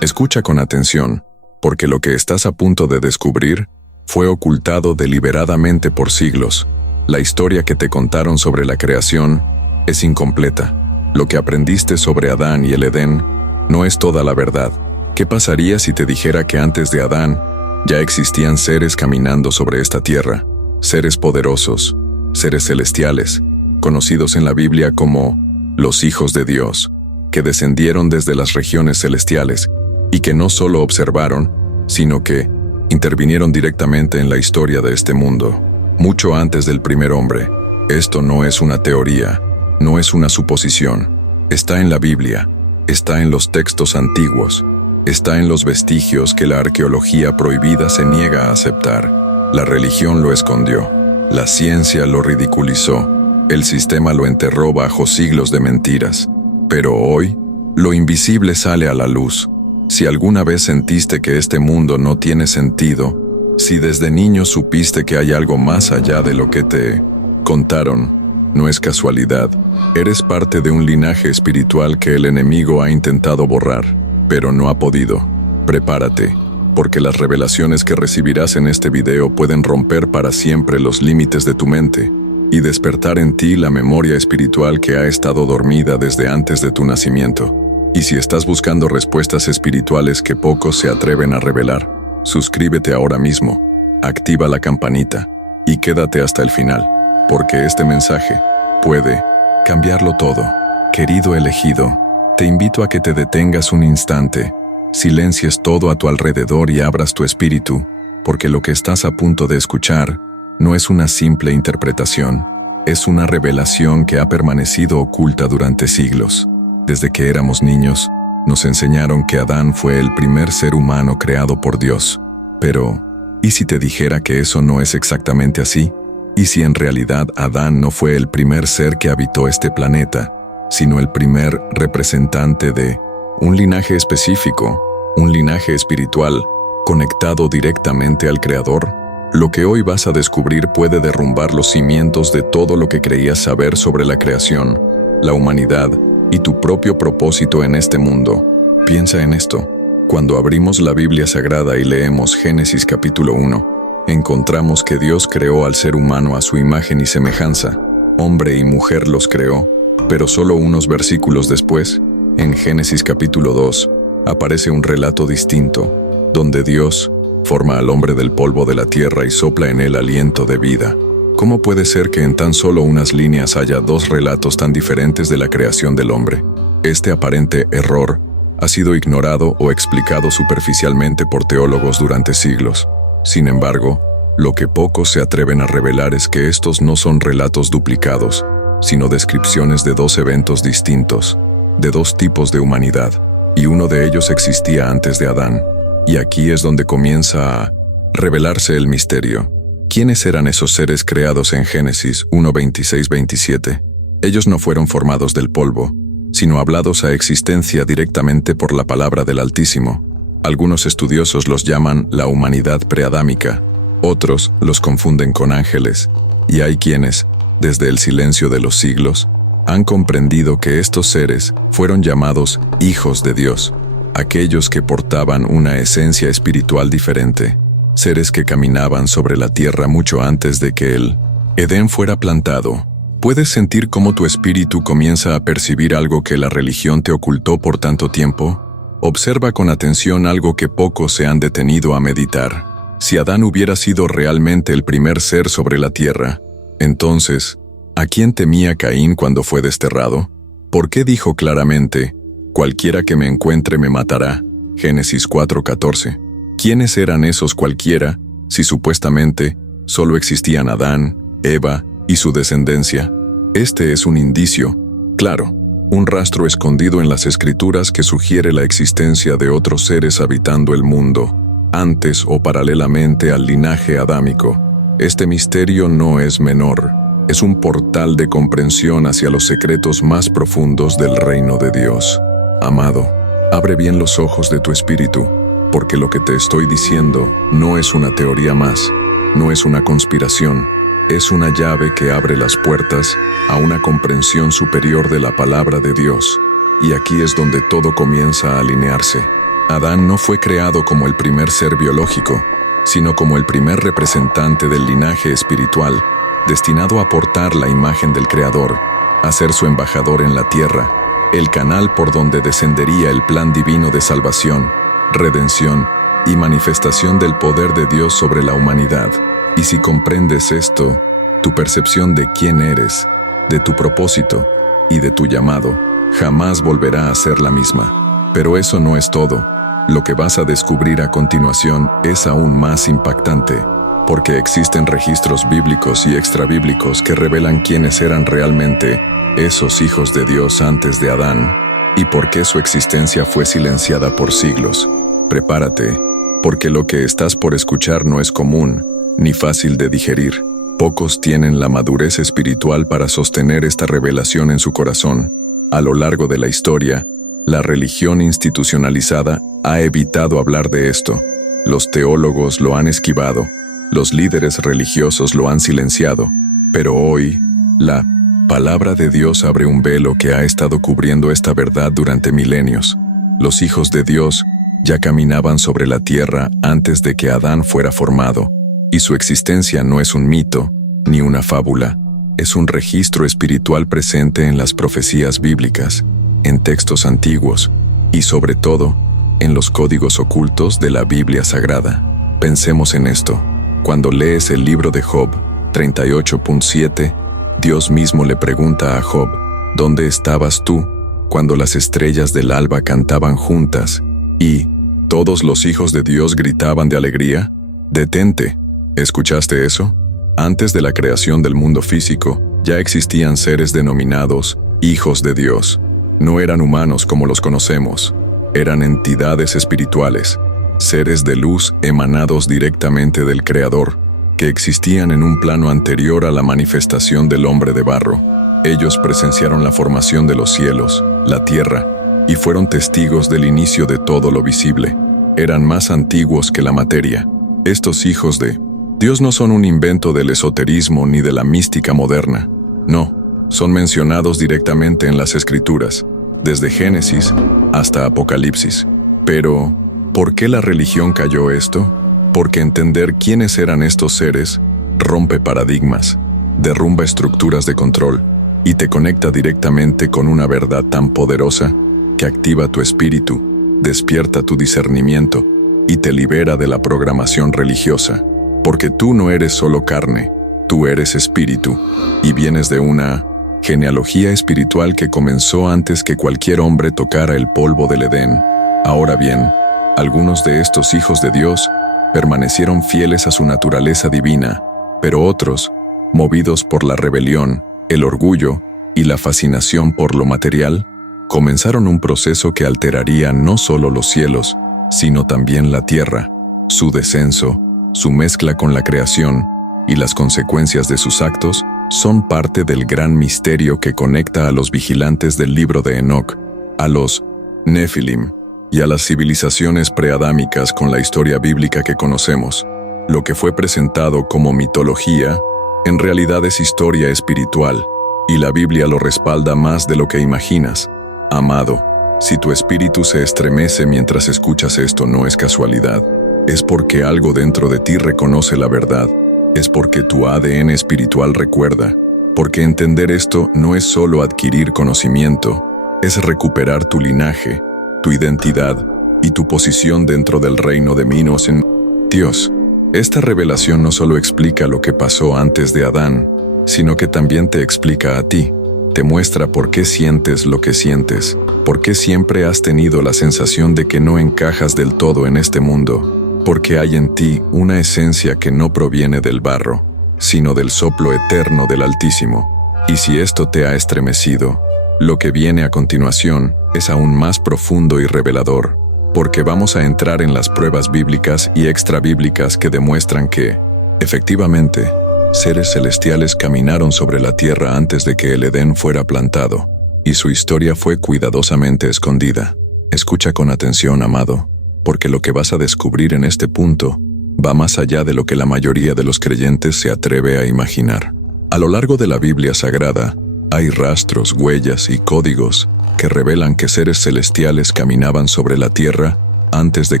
Escucha con atención, porque lo que estás a punto de descubrir fue ocultado deliberadamente por siglos. La historia que te contaron sobre la creación es incompleta. Lo que aprendiste sobre Adán y el Edén no es toda la verdad. ¿Qué pasaría si te dijera que antes de Adán ya existían seres caminando sobre esta tierra? Seres poderosos, seres celestiales, conocidos en la Biblia como los hijos de Dios, que descendieron desde las regiones celestiales y que no solo observaron, sino que intervinieron directamente en la historia de este mundo, mucho antes del primer hombre. Esto no es una teoría, no es una suposición. Está en la Biblia, está en los textos antiguos, está en los vestigios que la arqueología prohibida se niega a aceptar. La religión lo escondió, la ciencia lo ridiculizó, el sistema lo enterró bajo siglos de mentiras. Pero hoy, lo invisible sale a la luz. Si alguna vez sentiste que este mundo no tiene sentido, si desde niño supiste que hay algo más allá de lo que te contaron, no es casualidad. Eres parte de un linaje espiritual que el enemigo ha intentado borrar, pero no ha podido. Prepárate, porque las revelaciones que recibirás en este video pueden romper para siempre los límites de tu mente y despertar en ti la memoria espiritual que ha estado dormida desde antes de tu nacimiento. Y si estás buscando respuestas espirituales que pocos se atreven a revelar, suscríbete ahora mismo, activa la campanita y quédate hasta el final, porque este mensaje puede cambiarlo todo. Querido elegido, te invito a que te detengas un instante, silencies todo a tu alrededor y abras tu espíritu, porque lo que estás a punto de escuchar no es una simple interpretación, es una revelación que ha permanecido oculta durante siglos. Desde que éramos niños, nos enseñaron que Adán fue el primer ser humano creado por Dios. Pero, ¿y si te dijera que eso no es exactamente así? ¿Y si en realidad Adán no fue el primer ser que habitó este planeta, sino el primer representante de un linaje específico, un linaje espiritual, conectado directamente al Creador? Lo que hoy vas a descubrir puede derrumbar los cimientos de todo lo que creías saber sobre la creación, la humanidad y tu propio propósito en este mundo. Piensa en esto. Cuando abrimos la Biblia Sagrada y leemos Génesis capítulo 1, encontramos que Dios creó al ser humano a su imagen y semejanza. Hombre y mujer los creó, pero solo unos versículos después, en Génesis capítulo 2, aparece un relato distinto, donde Dios forma al hombre del polvo de la tierra y sopla en él aliento de vida. ¿Cómo puede ser que en tan solo unas líneas haya dos relatos tan diferentes de la creación del hombre? Este aparente error ha sido ignorado o explicado superficialmente por teólogos durante siglos. Sin embargo, lo que pocos se atreven a revelar es que estos no son relatos duplicados, sino descripciones de dos eventos distintos, de dos tipos de humanidad, y uno de ellos existía antes de Adán. Y aquí es donde comienza a revelarse el misterio. ¿Quiénes eran esos seres creados en Génesis 1:26-27? Ellos no fueron formados del polvo, sino hablados a existencia directamente por la palabra del Altísimo. Algunos estudiosos los llaman la humanidad preadámica, otros los confunden con ángeles, y hay quienes, desde el silencio de los siglos, han comprendido que estos seres fueron llamados hijos de Dios, aquellos que portaban una esencia espiritual diferente, seres que caminaban sobre la tierra mucho antes de que el Edén fuera plantado. ¿Puedes sentir cómo tu espíritu comienza a percibir algo que la religión te ocultó por tanto tiempo? Observa con atención algo que pocos se han detenido a meditar. Si Adán hubiera sido realmente el primer ser sobre la tierra, entonces, ¿a quién temía Caín cuando fue desterrado? ¿Por qué dijo claramente, cualquiera que me encuentre me matará? Génesis 4:14. ¿Quiénes eran esos cualquiera, si supuestamente solo existían Adán, Eva y su descendencia? Este es un indicio, claro, un rastro escondido en las Escrituras que sugiere la existencia de otros seres habitando el mundo, antes o paralelamente al linaje adámico. Este misterio no es menor, es un portal de comprensión hacia los secretos más profundos del reino de Dios. Amado, abre bien los ojos de tu espíritu, porque lo que te estoy diciendo no es una teoría más, no es una conspiración, es una llave que abre las puertas a una comprensión superior de la palabra de Dios. Y aquí es donde todo comienza a alinearse. Adán no fue creado como el primer ser biológico, sino como el primer representante del linaje espiritual, destinado a portar la imagen del Creador, a ser su embajador en la tierra, el canal por donde descendería el plan divino de salvación, redención y manifestación del poder de Dios sobre la humanidad. Y si comprendes esto, tu percepción de quién eres, de tu propósito y de tu llamado, jamás volverá a ser la misma. Pero eso no es todo. Lo que vas a descubrir a continuación es aún más impactante, porque existen registros bíblicos y extrabíblicos que revelan quiénes eran realmente esos hijos de Dios antes de Adán, y por qué su existencia fue silenciada por siglos. Prepárate, porque lo que estás por escuchar no es común, ni fácil de digerir. Pocos tienen la madurez espiritual para sostener esta revelación en su corazón. A lo largo de la historia, la religión institucionalizada ha evitado hablar de esto. Los teólogos lo han esquivado, los líderes religiosos lo han silenciado, pero hoy, la palabra de Dios abre un velo que ha estado cubriendo esta verdad durante milenios. Los hijos de Dios ya caminaban sobre la tierra antes de que Adán fuera formado, y su existencia no es un mito, ni una fábula, es un registro espiritual presente en las profecías bíblicas, en textos antiguos, y sobre todo, en los códigos ocultos de la Biblia Sagrada. Pensemos en esto. Cuando lees el libro de Job 38.7, Dios mismo le pregunta a Job, ¿dónde estabas tú cuando las estrellas del alba cantaban juntas y todos los hijos de Dios gritaban de alegría? Detente. ¿Escuchaste eso? Antes de la creación del mundo físico, ya existían seres denominados hijos de Dios. No eran humanos como los conocemos, eran entidades espirituales, seres de luz emanados directamente del Creador, que existían en un plano anterior a la manifestación del hombre de barro. Ellos presenciaron la formación de los cielos, la tierra, y fueron testigos del inicio de todo lo visible. Eran más antiguos que la materia. Estos hijos de Dios no son un invento del esoterismo ni de la mística moderna. No, son mencionados directamente en las Escrituras, desde Génesis hasta Apocalipsis. Pero, ¿por qué la religión cayó esto? Porque entender quiénes eran estos seres rompe paradigmas, derrumba estructuras de control y te conecta directamente con una verdad tan poderosa que activa tu espíritu, despierta tu discernimiento y te libera de la programación religiosa. Porque tú no eres solo carne, tú eres espíritu y vienes de una genealogía espiritual que comenzó antes que cualquier hombre tocara el polvo del Edén. Ahora bien, algunos de estos hijos de Dios permanecieron fieles a su naturaleza divina, pero otros, movidos por la rebelión, el orgullo y la fascinación por lo material, comenzaron un proceso que alteraría no solo los cielos, sino también la tierra. Su descenso, su mezcla con la creación y las consecuencias de sus actos son parte del gran misterio que conecta a los vigilantes del libro de Enoc, a los Nefilim y a las civilizaciones preadámicas con la historia bíblica que conocemos. Lo que fue presentado como mitología, en realidad es historia espiritual, y la Biblia lo respalda más de lo que imaginas. Amado, si tu espíritu se estremece mientras escuchas esto, no es casualidad. Es porque algo dentro de ti reconoce la verdad. Es porque tu ADN espiritual recuerda. Porque entender esto no es solo adquirir conocimiento, es recuperar tu linaje, tu identidad y tu posición dentro del reino de Minos en Dios. Esta revelación no solo explica lo que pasó antes de Adán, sino que también te explica a ti. Te muestra por qué sientes lo que sientes, por qué siempre has tenido la sensación de que no encajas del todo en este mundo, porque hay en ti una esencia que no proviene del barro, sino del soplo eterno del Altísimo. Y si esto te ha estremecido, lo que viene a continuación es aún más profundo y revelador, porque vamos a entrar en las pruebas bíblicas y extrabíblicas que demuestran que, efectivamente, seres celestiales caminaron sobre la tierra antes de que el Edén fuera plantado, y su historia fue cuidadosamente escondida. Escucha con atención, amado, porque lo que vas a descubrir en este punto va más allá de lo que la mayoría de los creyentes se atreve a imaginar. A lo largo de la Biblia Sagrada, hay rastros, huellas y códigos que revelan que seres celestiales caminaban sobre la tierra antes de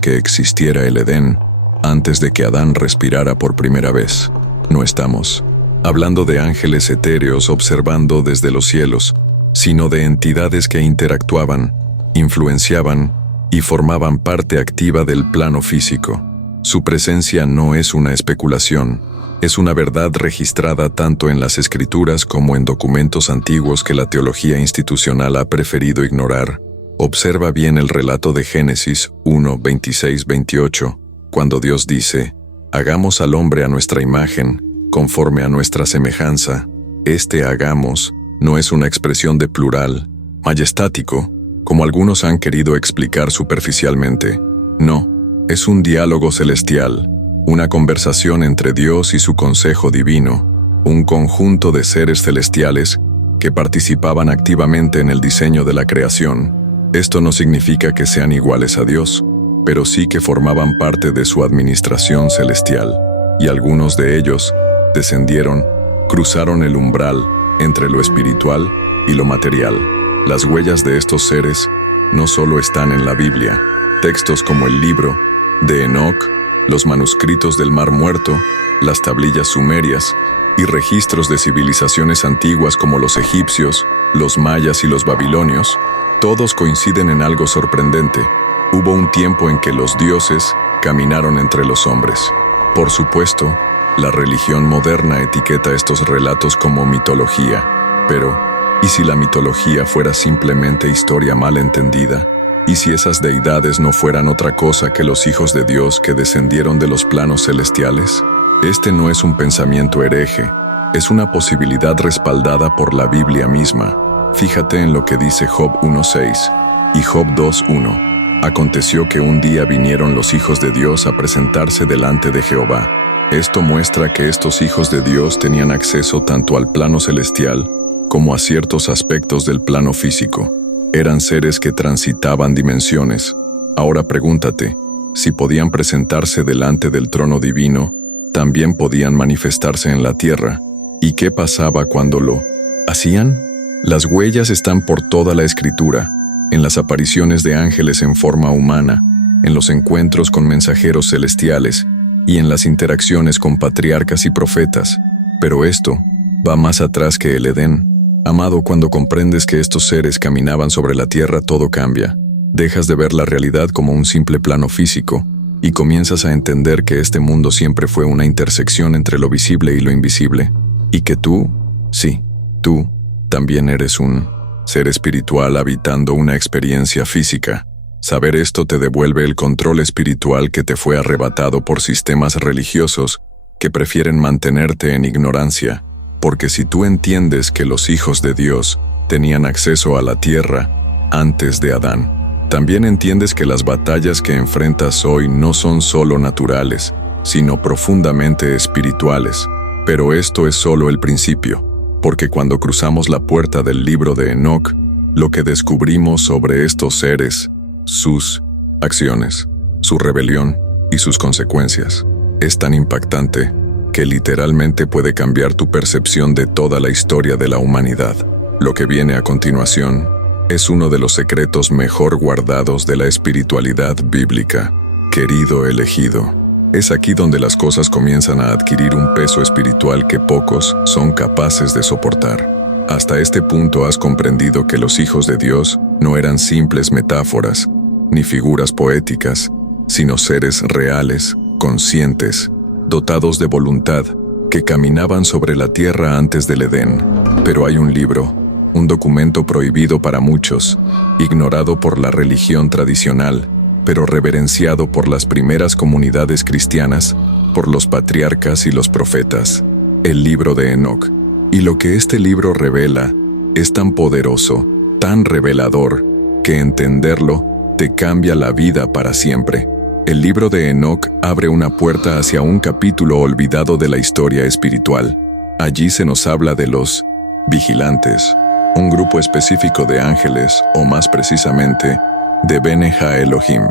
que existiera el Edén, antes de que Adán respirara por primera vez. No estamos hablando de ángeles etéreos observando desde los cielos, sino de entidades que interactuaban, influenciaban y formaban parte activa del plano físico. Su presencia no es una especulación, es una verdad registrada tanto en las escrituras como en documentos antiguos que la teología institucional ha preferido ignorar. Observa bien el relato de Génesis 1, 26, 28, cuando Dios dice: «Hagamos al hombre a nuestra imagen, conforme a nuestra semejanza». Este hagamos no es una expresión de plural, majestático, como algunos han querido explicar superficialmente. No, es un diálogo celestial, una conversación entre Dios y su consejo divino, un conjunto de seres celestiales que participaban activamente en el diseño de la creación. Esto no significa que sean iguales a Dios, pero sí que formaban parte de su administración celestial, y algunos de ellos descendieron, cruzaron el umbral entre lo espiritual y lo material. Las huellas de estos seres no solo están en la Biblia. Textos como el libro de Enoc, los manuscritos del Mar Muerto, las tablillas sumerias y registros de civilizaciones antiguas como los egipcios, los mayas y los babilonios, todos coinciden en algo sorprendente. Hubo un tiempo en que los dioses caminaron entre los hombres. Por supuesto, la religión moderna etiqueta estos relatos como mitología, pero ¿y si la mitología fuera simplemente historia mal entendida? ¿Y si esas deidades no fueran otra cosa que los hijos de Dios que descendieron de los planos celestiales? Este no es un pensamiento hereje, es una posibilidad respaldada por la Biblia misma. Fíjate en lo que dice Job 1:6 y Job 2:1. Aconteció que un día vinieron los hijos de Dios a presentarse delante de Jehová. Esto muestra que estos hijos de Dios tenían acceso tanto al plano celestial como a ciertos aspectos del plano físico. Eran seres que transitaban dimensiones. Ahora pregúntate, si podían presentarse delante del trono divino, también podían manifestarse en la tierra. ¿Y qué pasaba cuando lo hacían? Las huellas están por toda la Escritura, en las apariciones de ángeles en forma humana, en los encuentros con mensajeros celestiales y en las interacciones con patriarcas y profetas. Pero esto va más atrás que el Edén. Amado, cuando comprendes que estos seres caminaban sobre la tierra, todo cambia. Dejas de ver la realidad como un simple plano físico y comienzas a entender que este mundo siempre fue una intersección entre lo visible y lo invisible, y que tú, sí, tú, también eres un ser espiritual habitando una experiencia física. Saber esto te devuelve el control espiritual que te fue arrebatado por sistemas religiosos que prefieren mantenerte en ignorancia. Porque si tú entiendes que los hijos de Dios tenían acceso a la tierra antes de Adán, también entiendes que las batallas que enfrentas hoy no son solo naturales, sino profundamente espirituales. Pero esto es solo el principio, porque cuando cruzamos la puerta del libro de Enoc, lo que descubrimos sobre estos seres, sus acciones, su rebelión y sus consecuencias, es tan impactante que literalmente puede cambiar tu percepción de toda la historia de la humanidad. Lo que viene a continuación es uno de los secretos mejor guardados de la espiritualidad bíblica. Querido elegido, es aquí donde las cosas comienzan a adquirir un peso espiritual que pocos son capaces de soportar. Hasta este punto has comprendido que los hijos de Dios no eran simples metáforas, ni figuras poéticas, sino seres reales, conscientes, dotados de voluntad, que caminaban sobre la tierra antes del Edén. Pero hay un libro, un documento prohibido para muchos, ignorado por la religión tradicional, pero reverenciado por las primeras comunidades cristianas, por los patriarcas y los profetas, el libro de Enoc. Y lo que este libro revela es tan poderoso, tan revelador, que entenderlo te cambia la vida para siempre. El libro de Enoc abre una puerta hacia un capítulo olvidado de la historia espiritual. Allí se nos habla de los vigilantes, un grupo específico de ángeles, o más precisamente, de Bene Ha-Elohim,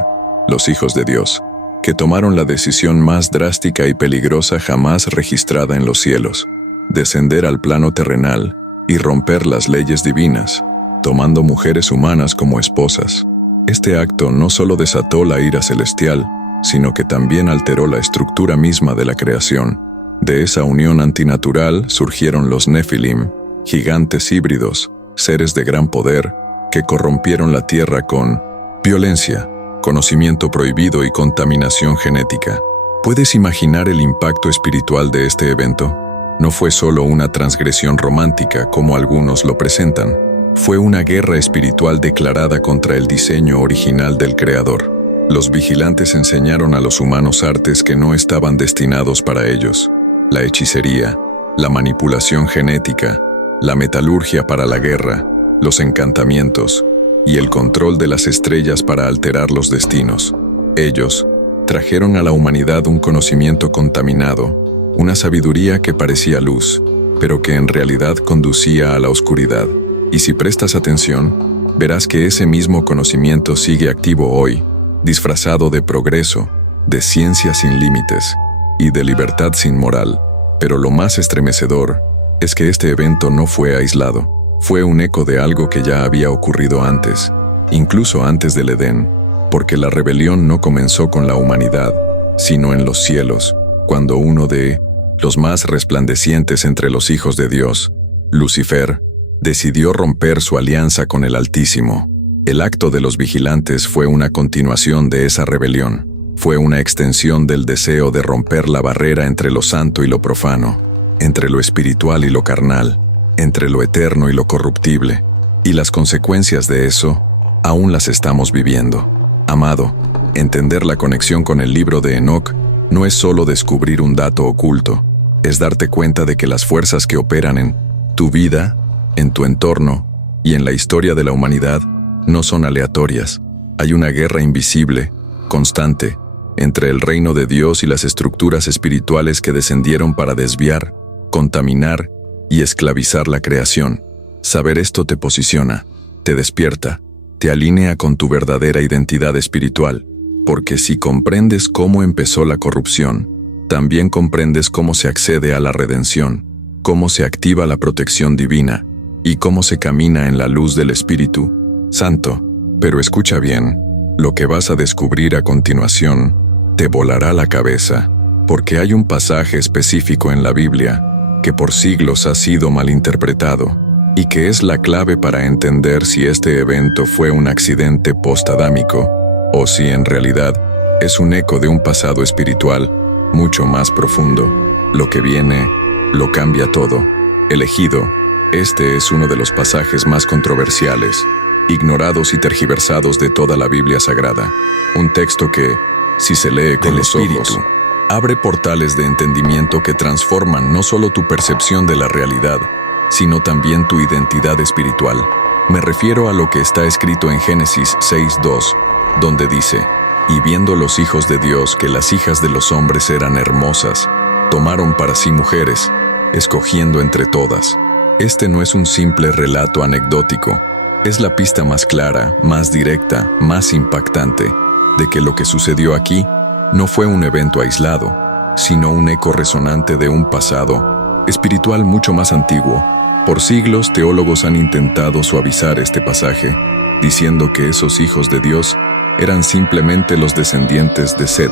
los hijos de Dios, que tomaron la decisión más drástica y peligrosa jamás registrada en los cielos: descender al plano terrenal y romper las leyes divinas, tomando mujeres humanas como esposas. Este acto no solo desató la ira celestial, sino que también alteró la estructura misma de la creación. De esa unión antinatural surgieron los Nefilim, gigantes híbridos, seres de gran poder, que corrompieron la tierra con violencia, conocimiento prohibido y contaminación genética. ¿Puedes imaginar el impacto espiritual de este evento? No fue solo una transgresión romántica como algunos lo presentan. Fue una guerra espiritual declarada contra el diseño original del Creador. Los vigilantes enseñaron a los humanos artes que no estaban destinados para ellos: la hechicería, la manipulación genética, la metalurgia para la guerra, los encantamientos y el control de las estrellas para alterar los destinos. Ellos trajeron a la humanidad un conocimiento contaminado, una sabiduría que parecía luz, pero que en realidad conducía a la oscuridad. Y si prestas atención, verás que ese mismo conocimiento sigue activo hoy, disfrazado de progreso, de ciencia sin límites y de libertad sin moral. Pero lo más estremecedor es que este evento no fue aislado. Fue un eco de algo que ya había ocurrido antes, incluso antes del Edén, porque la rebelión no comenzó con la humanidad, sino en los cielos, cuando uno de los más resplandecientes entre los hijos de Dios, Lucifer, decidió romper su alianza con el Altísimo. El acto de los vigilantes fue una continuación de esa rebelión. Fue una extensión del deseo de romper la barrera entre lo santo y lo profano, entre lo espiritual y lo carnal, entre lo eterno y lo corruptible. Y las consecuencias de eso aún las estamos viviendo. Amado, entender la conexión con el libro de Enoc no es solo descubrir un dato oculto, es darte cuenta de que las fuerzas que operan en tu vida, en tu entorno y en la historia de la humanidad no son aleatorias. Hay una guerra invisible, constante, entre el reino de Dios y las estructuras espirituales que descendieron para desviar, contaminar y esclavizar la creación. Saber esto te posiciona, te despierta, te alinea con tu verdadera identidad espiritual, porque si comprendes cómo empezó la corrupción, también comprendes cómo se accede a la redención, cómo se activa la protección divina y cómo se camina en la luz del Espíritu Santo. Pero escucha bien, lo que vas a descubrir a continuación te volará la cabeza, porque hay un pasaje específico en la Biblia que por siglos ha sido malinterpretado y que es la clave para entender si este evento fue un accidente post-adámico o si en realidad es un eco de un pasado espiritual mucho más profundo. Lo que viene lo cambia todo. Elegido, este es uno de los pasajes más controversiales, ignorados y tergiversados de toda la Biblia Sagrada. Un texto que, si se lee con los ojos, abre portales de entendimiento que transforman no solo tu percepción de la realidad, sino también tu identidad espiritual. Me refiero a lo que está escrito en Génesis 6:2, donde dice: «Y viendo los hijos de Dios que las hijas de los hombres eran hermosas, tomaron para sí mujeres, escogiendo entre todas». Este no es un simple relato anecdótico, es la pista más clara, más directa, más impactante, de que lo que sucedió aquí no fue un evento aislado, sino un eco resonante de un pasado espiritual mucho más antiguo. Por siglos, teólogos han intentado suavizar este pasaje, diciendo que esos hijos de Dios eran simplemente los descendientes de Set,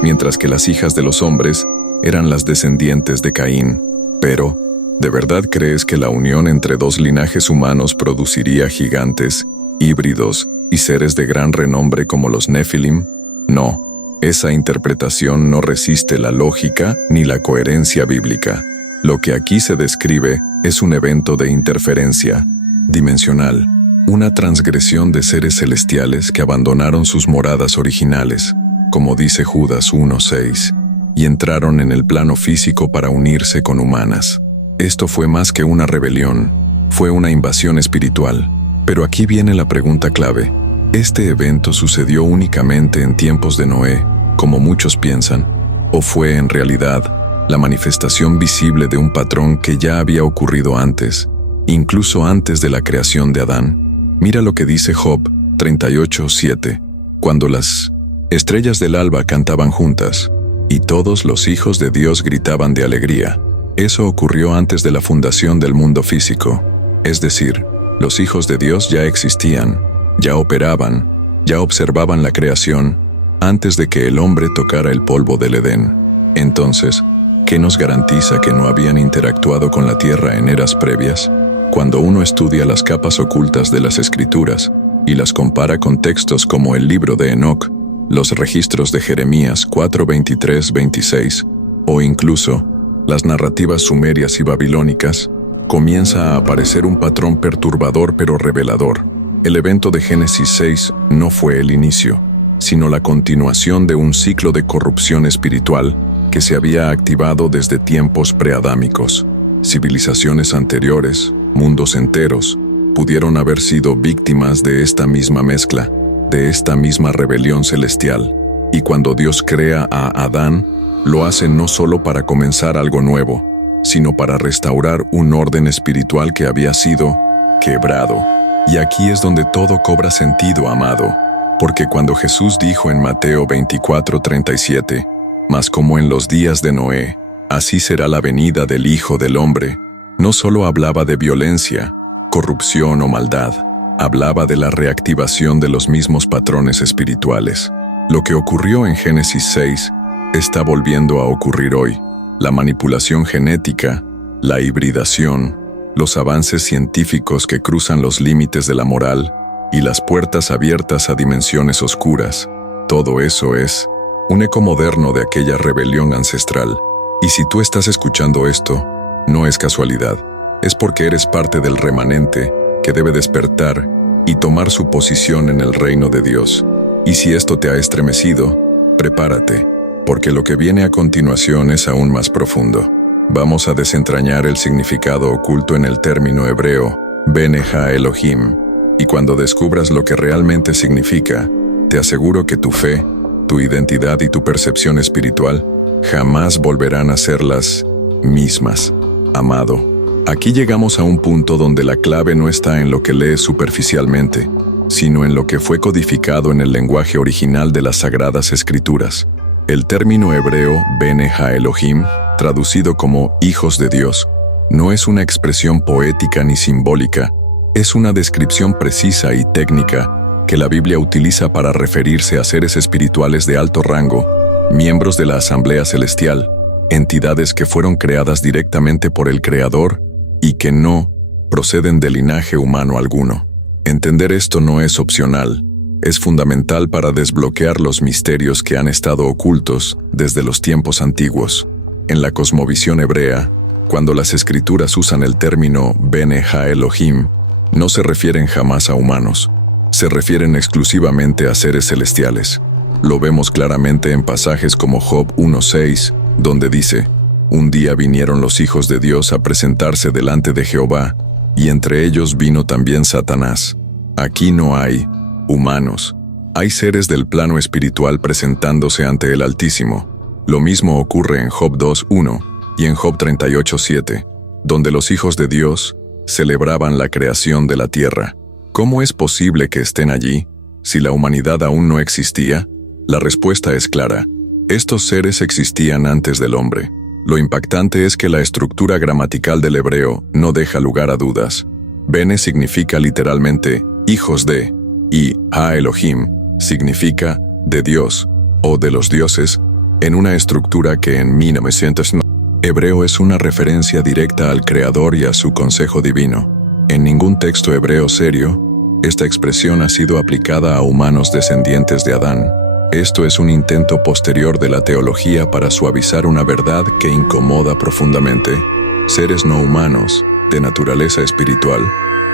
mientras que las hijas de los hombres eran las descendientes de Caín. Pero, ¿de verdad crees que la unión entre dos linajes humanos produciría gigantes, híbridos y seres de gran renombre como los Nefilim? No, esa interpretación no resiste la lógica ni la coherencia bíblica. Lo que aquí se describe es un evento de interferencia dimensional, una transgresión de seres celestiales que abandonaron sus moradas originales, como dice Judas 1:6, y entraron en el plano físico para unirse con humanas. Esto fue más que una rebelión, fue una invasión espiritual. Pero aquí viene la pregunta clave. ¿Este evento sucedió únicamente en tiempos de Noé, como muchos piensan, o fue en realidad la manifestación visible de un patrón que ya había ocurrido antes, incluso antes de la creación de Adán? Mira lo que dice Job 38:7, cuando las estrellas del alba cantaban juntas, y todos los hijos de Dios gritaban de alegría. Eso ocurrió antes de la fundación del mundo físico, es decir, los hijos de Dios ya existían, ya operaban, ya observaban la creación antes de que el hombre tocara el polvo del Edén. Entonces, ¿qué nos garantiza que no habían interactuado con la tierra en eras previas? Cuando uno estudia las capas ocultas de las Escrituras y las compara con textos como el libro de Enoc, los registros de Jeremías 4, 23, 26, o incluso las narrativas sumerias y babilónicas, comienza a aparecer un patrón perturbador pero revelador. El evento de Génesis 6 no fue el inicio, sino la continuación de un ciclo de corrupción espiritual que se había activado desde tiempos preadámicos. Civilizaciones anteriores, mundos enteros, pudieron haber sido víctimas de esta misma mezcla, de esta misma rebelión celestial. Y cuando Dios crea a Adán, lo hace no solo para comenzar algo nuevo, sino para restaurar un orden espiritual que había sido quebrado. Y aquí es donde todo cobra sentido, amado, porque cuando Jesús dijo en Mateo 24:37, «Mas como en los días de Noé, así será la venida del Hijo del Hombre», no solo hablaba de violencia, corrupción o maldad, hablaba de la reactivación de los mismos patrones espirituales. Lo que ocurrió en Génesis 6 está volviendo a ocurrir hoy. La manipulación genética, la hibridación, los avances científicos que cruzan los límites de la moral y las puertas abiertas a dimensiones oscuras, todo eso es un eco moderno de aquella rebelión ancestral. Y si tú estás escuchando esto, no es casualidad, es porque eres parte del remanente que debe despertar y tomar su posición en el reino de Dios. Y si esto te ha estremecido, prepárate, porque lo que viene a continuación es aún más profundo. Vamos a desentrañar el significado oculto en el término hebreo Bene Ha Elohim, y cuando descubras lo que realmente significa, te aseguro que tu fe, tu identidad y tu percepción espiritual jamás volverán a ser las mismas. Amado, aquí llegamos a un punto donde la clave no está en lo que lees superficialmente, sino en lo que fue codificado en el lenguaje original de las Sagradas Escrituras. El término hebreo Bene Ha Elohim, traducido como hijos de Dios, no es una expresión poética ni simbólica, es una descripción precisa y técnica que la Biblia utiliza para referirse a seres espirituales de alto rango, miembros de la Asamblea Celestial, entidades que fueron creadas directamente por el Creador y que no proceden de linaje humano alguno. Entender esto no es opcional, es fundamental para desbloquear los misterios que han estado ocultos desde los tiempos antiguos. En la cosmovisión hebrea, cuando las escrituras usan el término Bene Ha Elohim, no se refieren jamás a humanos, se refieren exclusivamente a seres celestiales. Lo vemos claramente en pasajes como Job 1:6, donde dice, «Un día vinieron los hijos de Dios a presentarse delante de Jehová, y entre ellos vino también Satanás». Aquí no hay humanos, hay seres del plano espiritual presentándose ante el Altísimo. Lo mismo ocurre en Job 2:1 y en Job 38:7, donde los hijos de Dios celebraban la creación de la tierra. ¿Cómo es posible que estén allí, si la humanidad aún no existía? La respuesta es clara. Estos seres existían antes del hombre. Lo impactante es que la estructura gramatical del hebreo no deja lugar a dudas. Bene significa literalmente hijos de, y Ha Elohim significa de Dios, o de los dioses, en una estructura que en 1909 hebreo es una referencia directa al Creador y a su consejo divino. En ningún texto hebreo serio, esta expresión ha sido aplicada a humanos descendientes de Adán. Esto es un intento posterior de la teología para suavizar una verdad que incomoda profundamente. Seres no humanos, de naturaleza espiritual,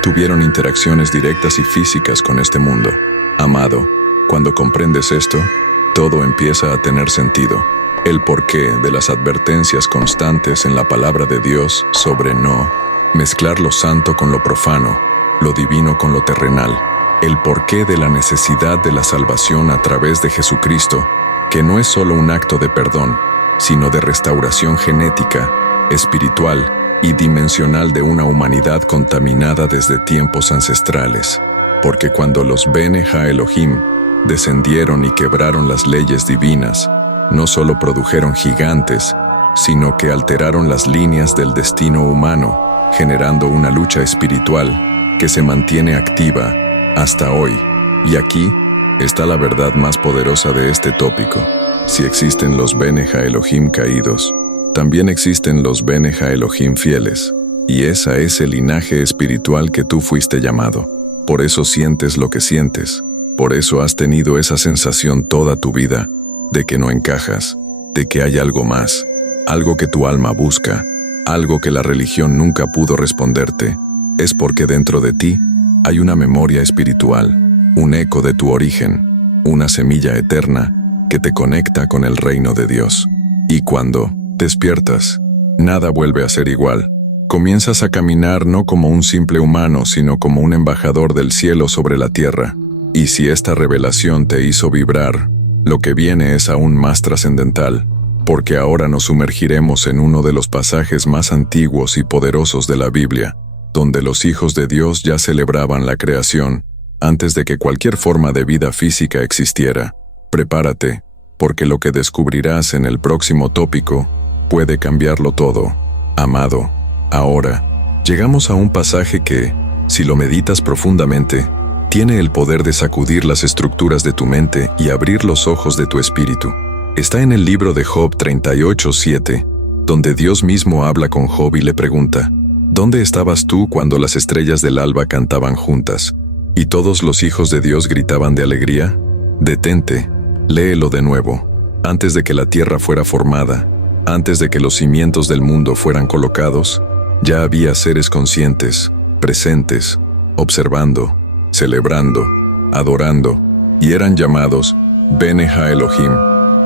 tuvieron interacciones directas y físicas con este mundo. Amado, cuando comprendes esto, todo empieza a tener sentido. El porqué de las advertencias constantes en la palabra de Dios sobre no mezclar lo santo con lo profano, lo divino con lo terrenal. El porqué de la necesidad de la salvación a través de Jesucristo, que no es solo un acto de perdón, sino de restauración genética, espiritual y dimensional de una humanidad contaminada desde tiempos ancestrales. Porque cuando los Bene Ha Elohim descendieron y quebraron las leyes divinas, no solo produjeron gigantes, sino que alteraron las líneas del destino humano, generando una lucha espiritual que se mantiene activa hasta hoy. Y aquí está la verdad más poderosa de este tópico. Si existen los Bene Ha-Elohim caídos, también existen los Bene Ha-Elohim fieles, y ese es el linaje espiritual que tú fuiste llamado. Por eso sientes lo que sientes, por eso has tenido esa sensación toda tu vida, de que no encajas, de que hay algo más, algo que tu alma busca, algo que la religión nunca pudo responderte. Es porque dentro de ti hay una memoria espiritual, un eco de tu origen, una semilla eterna que te conecta con el reino de Dios. Y cuando despiertas, nada vuelve a ser igual. Comienzas a caminar no como un simple humano, sino como un embajador del cielo sobre la tierra. Y si esta revelación te hizo vibrar, lo que viene es aún más trascendental, porque ahora nos sumergiremos en uno de los pasajes más antiguos y poderosos de la Biblia, donde los hijos de Dios ya celebraban la creación, antes de que cualquier forma de vida física existiera. Prepárate, porque lo que descubrirás en el próximo tópico puede cambiarlo todo. Amado, ahora, llegamos a un pasaje que, si lo meditas profundamente, tiene el poder de sacudir las estructuras de tu mente y abrir los ojos de tu espíritu. Está en el libro de Job 38:7, donde Dios mismo habla con Job y le pregunta: ¿Dónde estabas tú cuando las estrellas del alba cantaban juntas, y todos los hijos de Dios gritaban de alegría? Detente, léelo de nuevo. Antes de que la tierra fuera formada, antes de que los cimientos del mundo fueran colocados, ya había seres conscientes, presentes, observando, celebrando, adorando, y eran llamados Bene Ha-Elohim,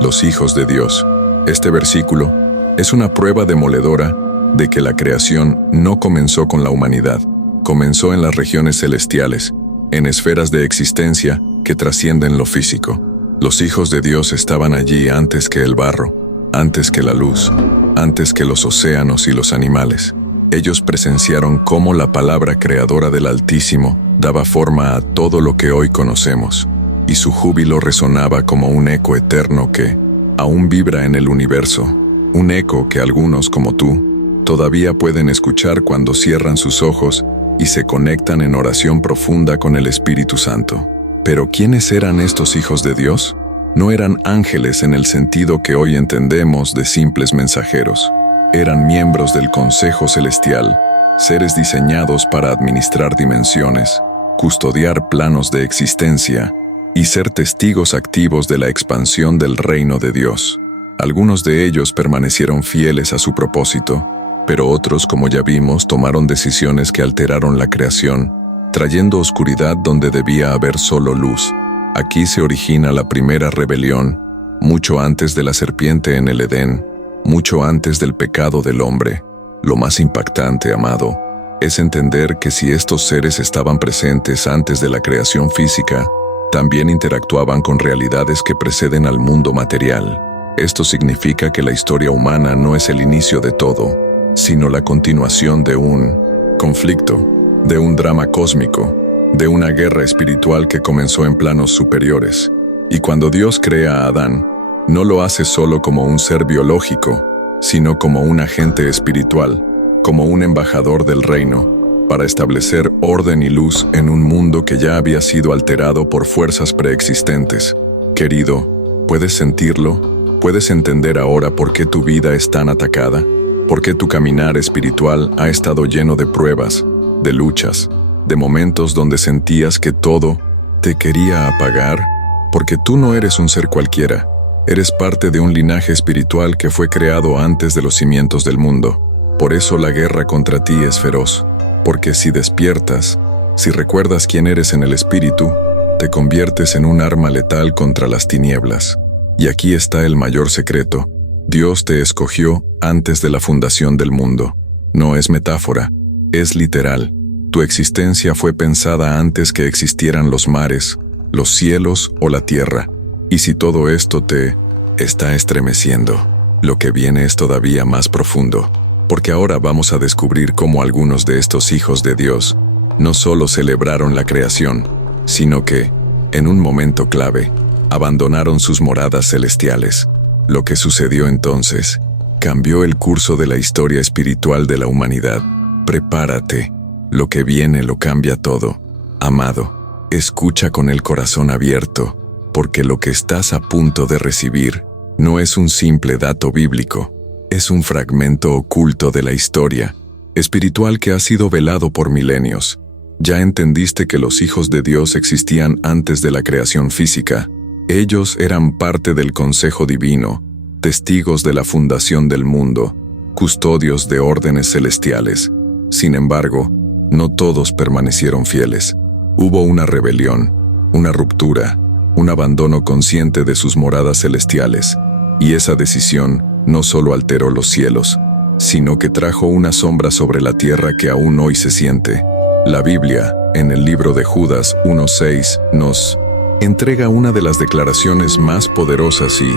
los hijos de Dios. Este versículo es una prueba demoledora de que la creación no comenzó con la humanidad, comenzó en las regiones celestiales, en esferas de existencia que trascienden lo físico. Los hijos de Dios estaban allí antes que el barro, antes que la luz, antes que los océanos y los animales. Ellos presenciaron cómo la palabra creadora del Altísimo daba forma a todo lo que hoy conocemos, y su júbilo resonaba como un eco eterno que aún vibra en el universo, un eco que algunos como tú todavía pueden escuchar cuando cierran sus ojos y se conectan en oración profunda con el Espíritu Santo. Pero ¿quiénes eran estos hijos de Dios? No eran ángeles en el sentido que hoy entendemos de simples mensajeros. Eran miembros del Consejo Celestial, seres diseñados para administrar dimensiones, custodiar planos de existencia y ser testigos activos de la expansión del reino de Dios. Algunos de ellos permanecieron fieles a su propósito, pero otros, como ya vimos, tomaron decisiones que alteraron la creación, trayendo oscuridad donde debía haber solo luz. Aquí se origina la primera rebelión, mucho antes de la serpiente en el Edén, mucho antes del pecado del hombre. Lo más impactante, amado, es entender que si estos seres estaban presentes antes de la creación física, también interactuaban con realidades que preceden al mundo material. Esto significa que la historia humana no es el inicio de todo, sino la continuación de un conflicto, de un drama cósmico, de una guerra espiritual que comenzó en planos superiores. Y cuando Dios crea a Adán, no lo hace solo como un ser biológico, sino como un agente espiritual, como un embajador del reino, para establecer orden y luz en un mundo que ya había sido alterado por fuerzas preexistentes. Querido, ¿puedes sentirlo? ¿Puedes entender ahora por qué tu vida es tan atacada? ¿Por qué tu caminar espiritual ha estado lleno de pruebas, de luchas, de momentos donde sentías que todo te quería apagar? Porque tú no eres un ser cualquiera. Eres parte de un linaje espiritual que fue creado antes de los cimientos del mundo. Por eso la guerra contra ti es feroz. Porque si despiertas, si recuerdas quién eres en el espíritu, te conviertes en un arma letal contra las tinieblas. Y aquí está el mayor secreto. Dios te escogió antes de la fundación del mundo. No es metáfora, es literal. Tu existencia fue pensada antes que existieran los mares, los cielos o la tierra. Y si todo esto te está estremeciendo, lo que viene es todavía más profundo, porque ahora vamos a descubrir cómo algunos de estos hijos de Dios no solo celebraron la creación, sino que, en un momento clave, abandonaron sus moradas celestiales. Lo que sucedió entonces cambió el curso de la historia espiritual de la humanidad. Prepárate, lo que viene lo cambia todo. Amado, Escucha con el corazón abierto, porque lo que estás a punto de recibir no es un simple dato bíblico, es un fragmento oculto de la historia espiritual que ha sido velado por milenios. Ya entendiste que los hijos de Dios existían antes de la creación física. Ellos eran parte del consejo divino, testigos de la fundación del mundo, custodios de órdenes celestiales. Sin embargo, no todos permanecieron fieles. Hubo una rebelión, una ruptura, un abandono consciente de sus moradas celestiales, y esa decisión no solo alteró los cielos, sino que trajo una sombra sobre la tierra que aún hoy se siente. La Biblia, en el libro de Judas 1:6, nos entrega una de las declaraciones más poderosas y,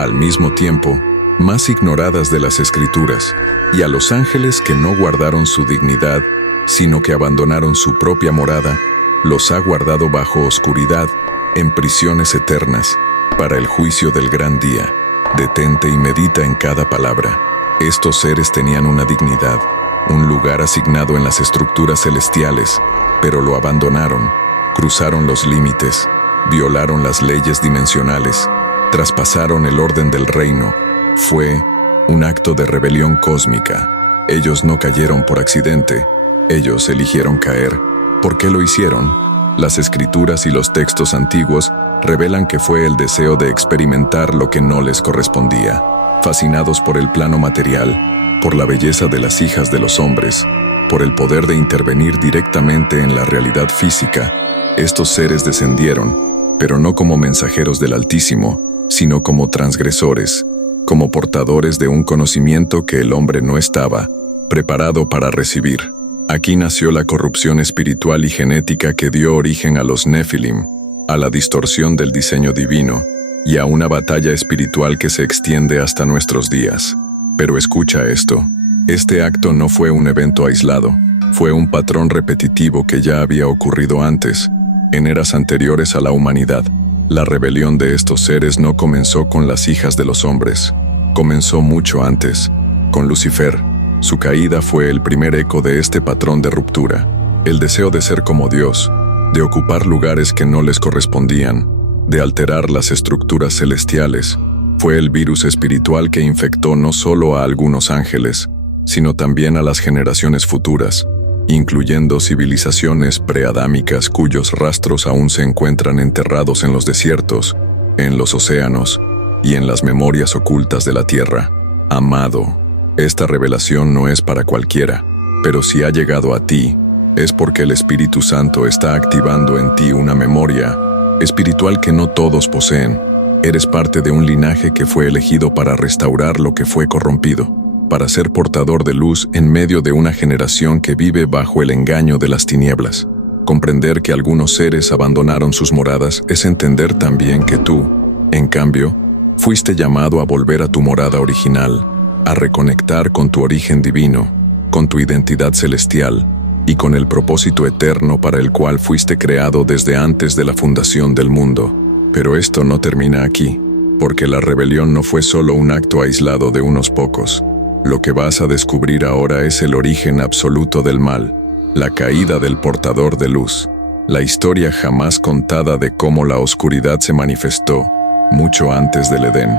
al mismo tiempo, más ignoradas de las Escrituras, y a los ángeles que no guardaron su dignidad, sino que abandonaron su propia morada, los ha guardado bajo oscuridad, en prisiones eternas, para el juicio del gran día. Detente y medita en cada palabra. Estos seres tenían una dignidad, un lugar asignado en las estructuras celestiales, pero lo abandonaron, cruzaron los límites, violaron las leyes dimensionales, traspasaron el orden del reino. Fue un acto de rebelión cósmica. Ellos no cayeron por accidente, ellos eligieron caer. ¿Por qué lo hicieron? Las escrituras y los textos antiguos revelan que fue el deseo de experimentar lo que no les correspondía. Fascinados por el plano material, por la belleza de las hijas de los hombres, por el poder de intervenir directamente en la realidad física, estos seres descendieron, pero no como mensajeros del Altísimo, sino como transgresores, como portadores de un conocimiento que el hombre no estaba preparado para recibir. Aquí nació la corrupción espiritual y genética que dio origen a los Nefilim, a la distorsión del diseño divino y a una batalla espiritual que se extiende hasta nuestros días. Pero escucha esto, este acto no fue un evento aislado, fue un patrón repetitivo que ya había ocurrido antes, en eras anteriores a la humanidad. La rebelión de estos seres no comenzó con las hijas de los hombres, comenzó mucho antes, con Lucifer. Su caída fue el primer eco de este patrón de ruptura, el deseo de ser como Dios, de ocupar lugares que no les correspondían, de alterar las estructuras celestiales. Fue el virus espiritual que infectó no solo a algunos ángeles, sino también a las generaciones futuras, incluyendo civilizaciones preadámicas cuyos rastros aún se encuentran enterrados en los desiertos, en los océanos y en las memorias ocultas de la tierra. Amado, esta revelación no es para cualquiera, pero si ha llegado a ti, es porque el Espíritu Santo está activando en ti una memoria espiritual que no todos poseen. Eres parte de un linaje que fue elegido para restaurar lo que fue corrompido, para ser portador de luz en medio de una generación que vive bajo el engaño de las tinieblas. Comprender que algunos seres abandonaron sus moradas es entender también que tú, en cambio, fuiste llamado a volver a tu morada original, a reconectar con tu origen divino, con tu identidad celestial y con el propósito eterno para el cual fuiste creado desde antes de la fundación del mundo. Pero esto no termina aquí, porque la rebelión no fue solo un acto aislado de unos pocos. Lo que vas a descubrir ahora es el origen absoluto del mal, la caída del portador de luz, la historia jamás contada de cómo la oscuridad se manifestó mucho antes del Edén.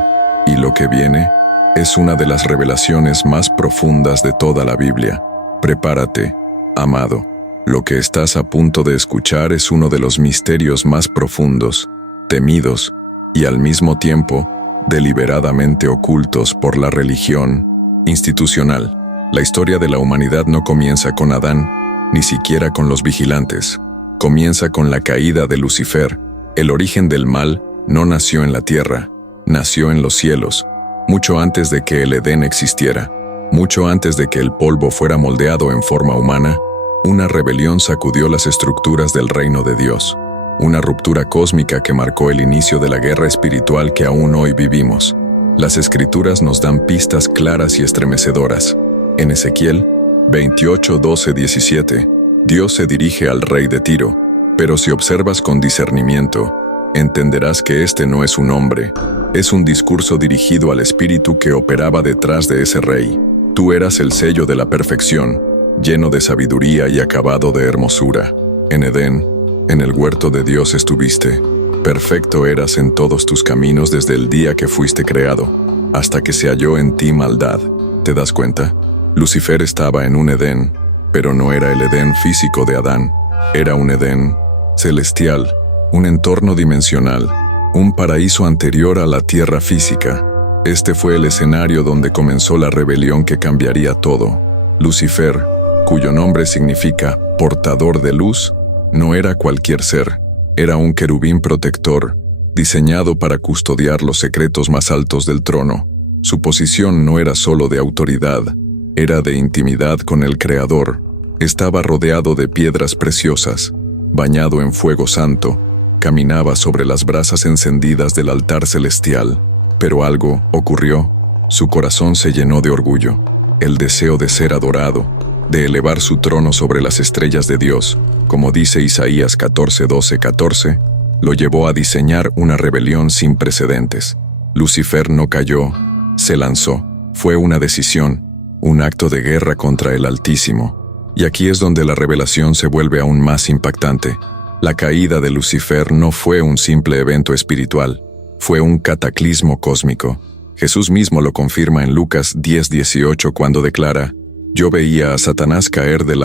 Y lo que viene es una de las revelaciones más profundas de toda la Biblia. Prepárate, amado. Lo que estás a punto de escuchar es uno de los misterios más profundos, temidos y al mismo tiempo deliberadamente ocultos por la religión institucional. La historia de la humanidad no comienza con Adán, ni siquiera con los vigilantes. Comienza con la caída de Lucifer. El origen del mal no nació en la tierra, nació en los cielos, mucho antes de que el Edén existiera, mucho antes de que el polvo fuera moldeado en forma humana. Una rebelión sacudió las estructuras del reino de Dios, una ruptura cósmica que marcó el inicio de la guerra espiritual que aún hoy vivimos. Las Escrituras nos dan pistas claras y estremecedoras. En Ezequiel 28, 12, 17, Dios se dirige al rey de Tiro, pero si observas con discernimiento, entenderás que este no es un hombre, es un discurso dirigido al espíritu que operaba detrás de ese rey. Tú eras el sello de la perfección, lleno de sabiduría y acabado de hermosura. En Edén, En el huerto de Dios estuviste. Perfecto eras en todos tus caminos desde el día que fuiste creado, hasta que se halló en ti maldad. ¿Te das cuenta? Lucifer estaba en un Edén, pero no era el Edén físico de Adán. Era un Edén celestial, un entorno dimensional, un paraíso anterior a la tierra física. Este fue el escenario donde comenzó la rebelión que cambiaría todo. Lucifer, cuyo nombre significa portador de luz, no era cualquier ser, era un querubín protector, diseñado para custodiar los secretos más altos del trono. Su posición no era solo de autoridad, era de intimidad con el Creador. Estaba rodeado de piedras preciosas, bañado en fuego santo, caminaba sobre las brasas encendidas del altar celestial. Pero algo ocurrió. Su corazón se llenó de orgullo, el deseo de ser adorado, de elevar su trono sobre las estrellas de Dios, como dice Isaías 14:12-14, lo llevó a diseñar una rebelión sin precedentes. Lucifer no cayó, se lanzó. Fue una decisión, un acto de guerra contra el Altísimo. Y aquí es donde la revelación se vuelve aún más impactante. La caída de Lucifer no fue un simple evento espiritual, fue un cataclismo cósmico. Jesús mismo lo confirma en Lucas 10:18 cuando declara: «Yo veía a Satanás caer del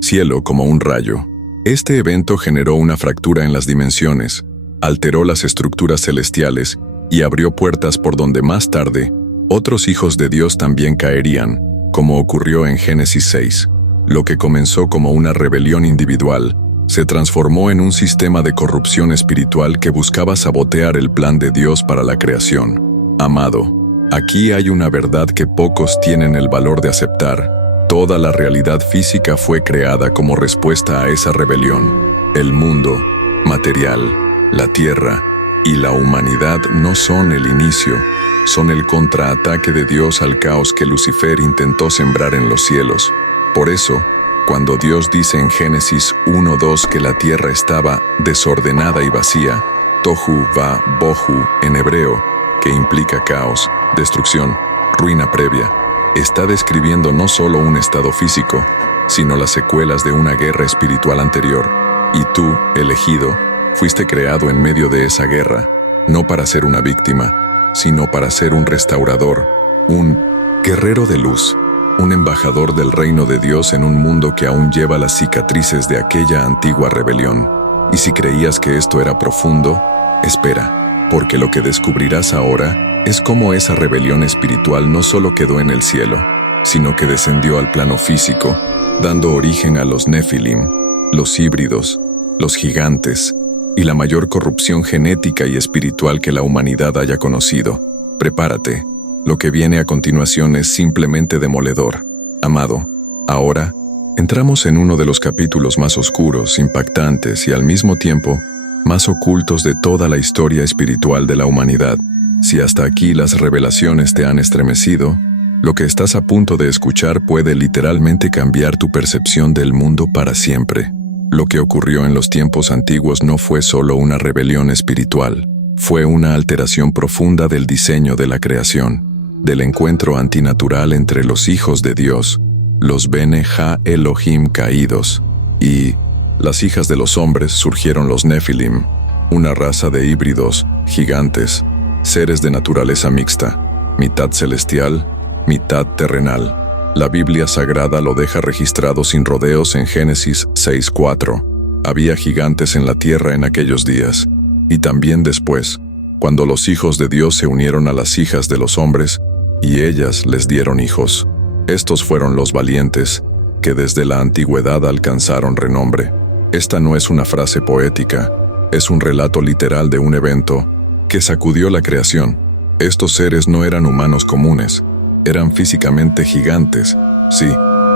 cielo como un rayo». Este evento generó una fractura en las dimensiones, alteró las estructuras celestiales y abrió puertas por donde más tarde otros hijos de Dios también caerían, como ocurrió en Génesis 6. Lo que comenzó como una rebelión individual se transformó en un sistema de corrupción espiritual que buscaba sabotear el plan de Dios para la creación. Amado, aquí hay una verdad que pocos tienen el valor de aceptar. Toda la realidad física fue creada como respuesta a esa rebelión. El mundo, material, la tierra y la humanidad no son el inicio, son el contraataque de Dios al caos que Lucifer intentó sembrar en los cielos. Por eso, cuando Dios dice en Génesis 1:2 que la tierra estaba desordenada y vacía, tohu va bohu en hebreo, que implica caos, destrucción, ruina previa, está describiendo no solo un estado físico, sino las secuelas de una guerra espiritual anterior. Y tú, elegido, fuiste creado en medio de esa guerra, no para ser una víctima, sino para ser un restaurador, un guerrero de luz, un embajador del reino de Dios en un mundo que aún lleva las cicatrices de aquella antigua rebelión. Y si creías que esto era profundo, espera, porque lo que descubrirás ahora es cómo esa rebelión espiritual no solo quedó en el cielo, sino que descendió al plano físico, dando origen a los Nefilim, los híbridos, los gigantes, y la mayor corrupción genética y espiritual que la humanidad haya conocido. Prepárate. Lo que viene a continuación es simplemente demoledor. Amado, ahora, entramos en uno de los capítulos más oscuros, impactantes y al mismo tiempo, más ocultos de toda la historia espiritual de la humanidad. Si hasta aquí las revelaciones te han estremecido, lo que estás a punto de escuchar puede literalmente cambiar tu percepción del mundo para siempre. Lo que ocurrió en los tiempos antiguos no fue solo una rebelión espiritual, fue una alteración profunda del diseño de la creación, del encuentro antinatural entre los hijos de Dios, los Bene Ha Elohim caídos, y las hijas de los hombres surgieron los Nefilim, una raza de híbridos, gigantes, seres de naturaleza mixta, mitad celestial, mitad terrenal. La Biblia Sagrada lo deja registrado sin rodeos en Génesis 6:4. Había gigantes en la tierra en aquellos días, y también después, cuando los hijos de Dios se unieron a las hijas de los hombres, y ellas les dieron hijos. Estos fueron los valientes, que desde la antigüedad alcanzaron renombre. Esta no es una frase poética, es un relato literal de un evento que sacudió la creación. Estos seres no eran humanos comunes, eran físicamente gigantes, sí,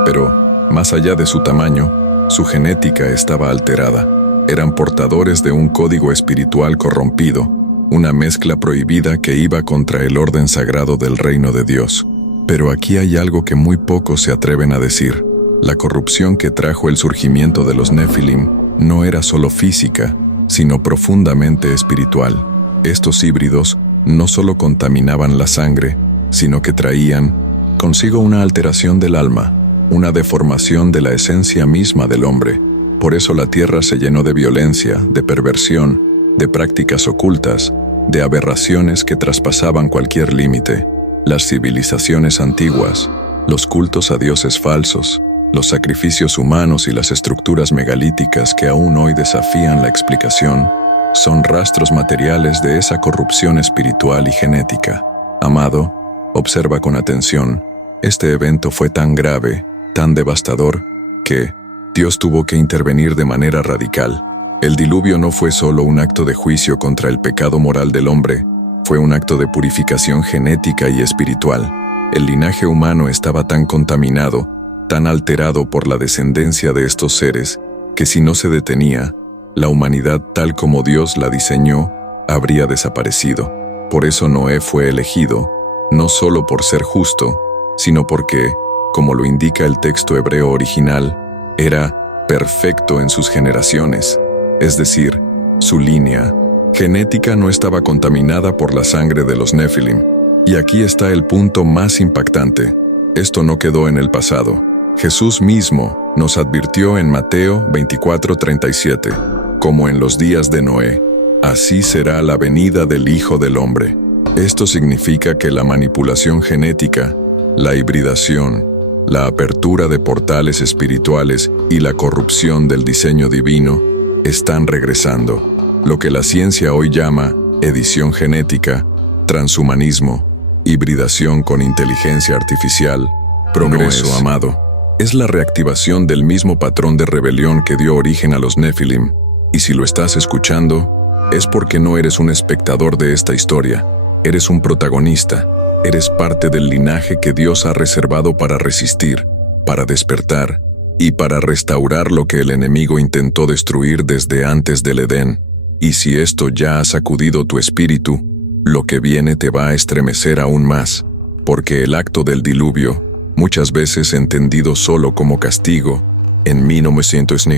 pero, más allá de su tamaño, su genética estaba alterada. Eran portadores de un código espiritual corrompido, una mezcla prohibida que iba contra el orden sagrado del reino de Dios. Pero aquí hay algo que muy pocos se atreven a decir. La corrupción que trajo el surgimiento de los Nefilim no era solo física, sino profundamente espiritual. Estos híbridos no solo contaminaban la sangre, sino que traían consigo una alteración del alma, una deformación de la esencia misma del hombre. Por eso la tierra se llenó de violencia, de perversión, de prácticas ocultas, de aberraciones que traspasaban cualquier límite. Las civilizaciones antiguas, los cultos a dioses falsos, los sacrificios humanos y las estructuras megalíticas que aún hoy desafían la explicación, son rastros materiales de esa corrupción espiritual y genética. Amado, observa con atención. Este evento fue tan grave, tan devastador, que Dios tuvo que intervenir de manera radical. El diluvio no fue solo un acto de juicio contra el pecado moral del hombre, fue un acto de purificación genética y espiritual. El linaje humano estaba tan contaminado, tan alterado por la descendencia de estos seres, que si no se detenía, la humanidad tal como Dios la diseñó, habría desaparecido. Por eso Noé fue elegido, no solo por ser justo, sino porque, como lo indica el texto hebreo original, era perfecto en sus generaciones, es decir, su línea genética no estaba contaminada por la sangre de los Nefilim. Y aquí está el punto más impactante. Esto no quedó en el pasado. Jesús mismo nos advirtió en Mateo 24:37, como en los días de Noé, así será la venida del Hijo del Hombre. Esto significa que la manipulación genética, la hibridación, la apertura de portales espirituales y la corrupción del diseño divino están regresando. Lo que la ciencia hoy llama edición genética, transhumanismo, hibridación con inteligencia artificial, progreso, amado, es la reactivación del mismo patrón de rebelión que dio origen a los Nefilim. Y si lo estás escuchando, es porque no eres un espectador de esta historia, eres un protagonista, eres parte del linaje que Dios ha reservado para resistir, para despertar y para restaurar lo que el enemigo intentó destruir desde antes del Edén. Y si esto ya ha sacudido tu espíritu, lo que viene te va a estremecer aún más, porque el acto del diluvio, muchas veces entendido solo como castigo, en 1900,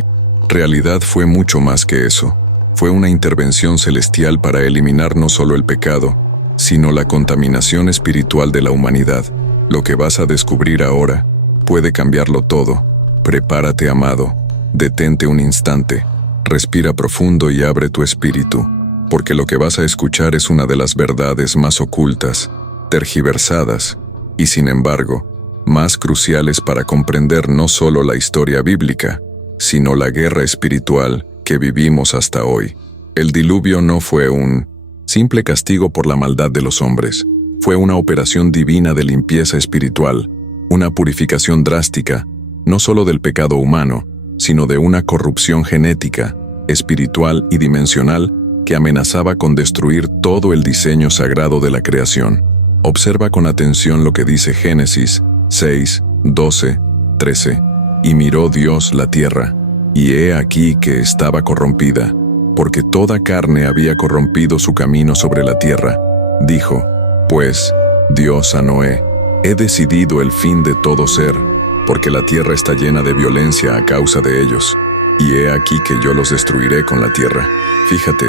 realidad fue mucho más que eso. Fue una intervención celestial para eliminar no solo el pecado, sino la contaminación espiritual de la humanidad. Lo que vas a descubrir ahora puede cambiarlo todo. Prepárate, amado, detente un instante. Respira profundo y abre tu espíritu, porque lo que vas a escuchar es una de las verdades más ocultas, tergiversadas, y sin embargo, más cruciales para comprender no solo la historia bíblica, sino la guerra espiritual que vivimos hasta hoy. El diluvio no fue un simple castigo por la maldad de los hombres, fue una operación divina de limpieza espiritual, una purificación drástica, no solo del pecado humano, sino de una corrupción genética, espiritual y dimensional que amenazaba con destruir todo el diseño sagrado de la creación. Observa con atención lo que dice Génesis 6, 12, 13. Y miró Dios la tierra, y he aquí que estaba corrompida, porque toda carne había corrompido su camino sobre la tierra. Dijo, pues, Dios a Noé, he decidido el fin de todo ser, porque la tierra está llena de violencia a causa de ellos, y he aquí que yo los destruiré con la tierra. Fíjate,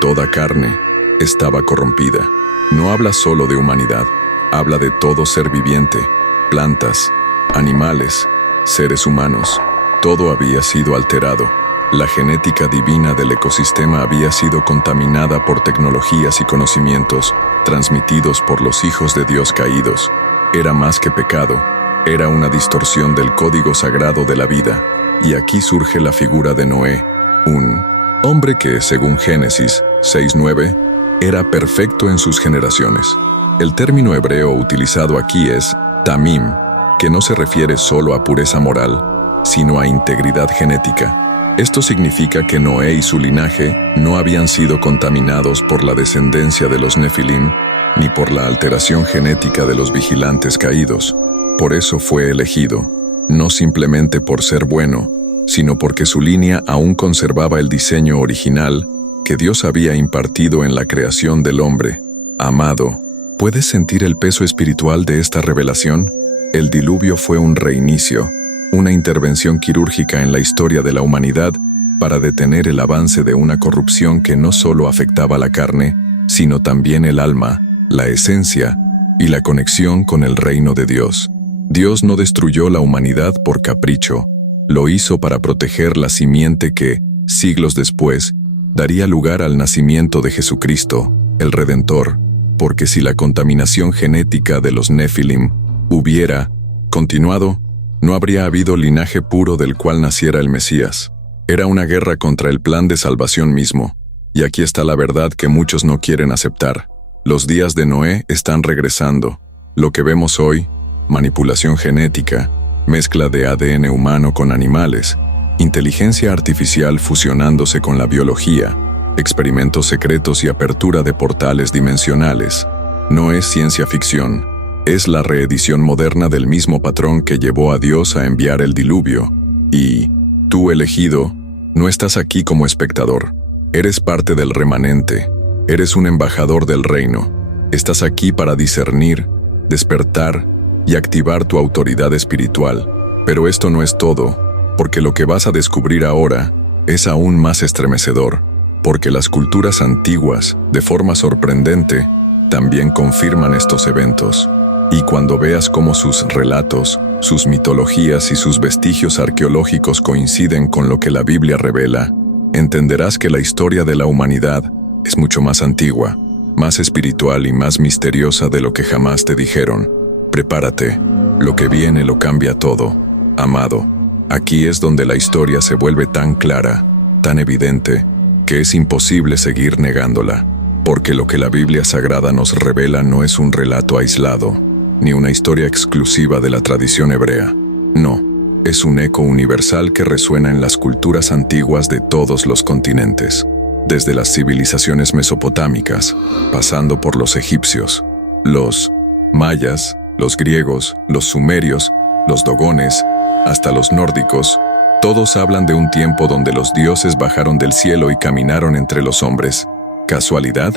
toda carne estaba corrompida. No habla solo de humanidad, habla de todo ser viviente, plantas, animales, seres humanos. Todo había sido alterado. La genética divina del ecosistema había sido contaminada por tecnologías y conocimientos transmitidos por los hijos de Dios caídos. Era más que pecado. Era una distorsión del código sagrado de la vida, y aquí surge la figura de Noé, un hombre que, según Génesis 6:9, era perfecto en sus generaciones. El término hebreo utilizado aquí es tamim, que no se refiere solo a pureza moral, sino a integridad genética. Esto significa que Noé y su linaje no habían sido contaminados por la descendencia de los Nefilim, ni por la alteración genética de los vigilantes caídos. Por eso fue elegido, no simplemente por ser bueno, sino porque su línea aún conservaba el diseño original que Dios había impartido en la creación del hombre. Amado, ¿puedes sentir el peso espiritual de esta revelación? El diluvio fue un reinicio, una intervención quirúrgica en la historia de la humanidad para detener el avance de una corrupción que no solo afectaba la carne, sino también el alma, la esencia y la conexión con el reino de Dios. Dios no destruyó la humanidad por capricho, Lo hizo para proteger la simiente que, siglos después, daría lugar al nacimiento de Jesucristo, el Redentor, porque si la contaminación genética de los Nefilim hubiera continuado, no habría habido linaje puro del cual naciera el Mesías. Era una guerra contra el plan de salvación mismo. Y aquí está la verdad que muchos no quieren aceptar. Los días de Noé están regresando. Lo que vemos hoy, manipulación genética, mezcla de ADN humano con animales, inteligencia artificial fusionándose con la biología, experimentos secretos y apertura de portales dimensionales, no es ciencia ficción, es la reedición moderna del mismo patrón que llevó a Dios a enviar el diluvio. Y, tú elegido, no estás aquí como espectador, eres parte del remanente, eres un embajador del reino, estás aquí para discernir, despertar y activar tu autoridad espiritual. Pero esto no es todo, porque lo que vas a descubrir ahora es aún más estremecedor, porque las culturas antiguas, de forma sorprendente, también confirman estos eventos. Y cuando veas cómo sus relatos, sus mitologías y sus vestigios arqueológicos coinciden con lo que la Biblia revela, entenderás que la historia de la humanidad es mucho más antigua, más espiritual y más misteriosa de lo que jamás te dijeron. Prepárate, lo que viene lo cambia todo. Amado, aquí es donde la historia se vuelve tan clara, tan evidente, que es imposible seguir negándola, porque lo que la Biblia Sagrada nos revela no es un relato aislado, ni una historia exclusiva de la tradición hebrea. No, es un eco universal que resuena en las culturas antiguas de todos los continentes, desde las civilizaciones mesopotámicas, pasando por los egipcios, los mayas, los griegos, los sumerios, los dogones, hasta los nórdicos. Todos hablan de un tiempo donde los dioses bajaron del cielo y caminaron entre los hombres. ¿Casualidad?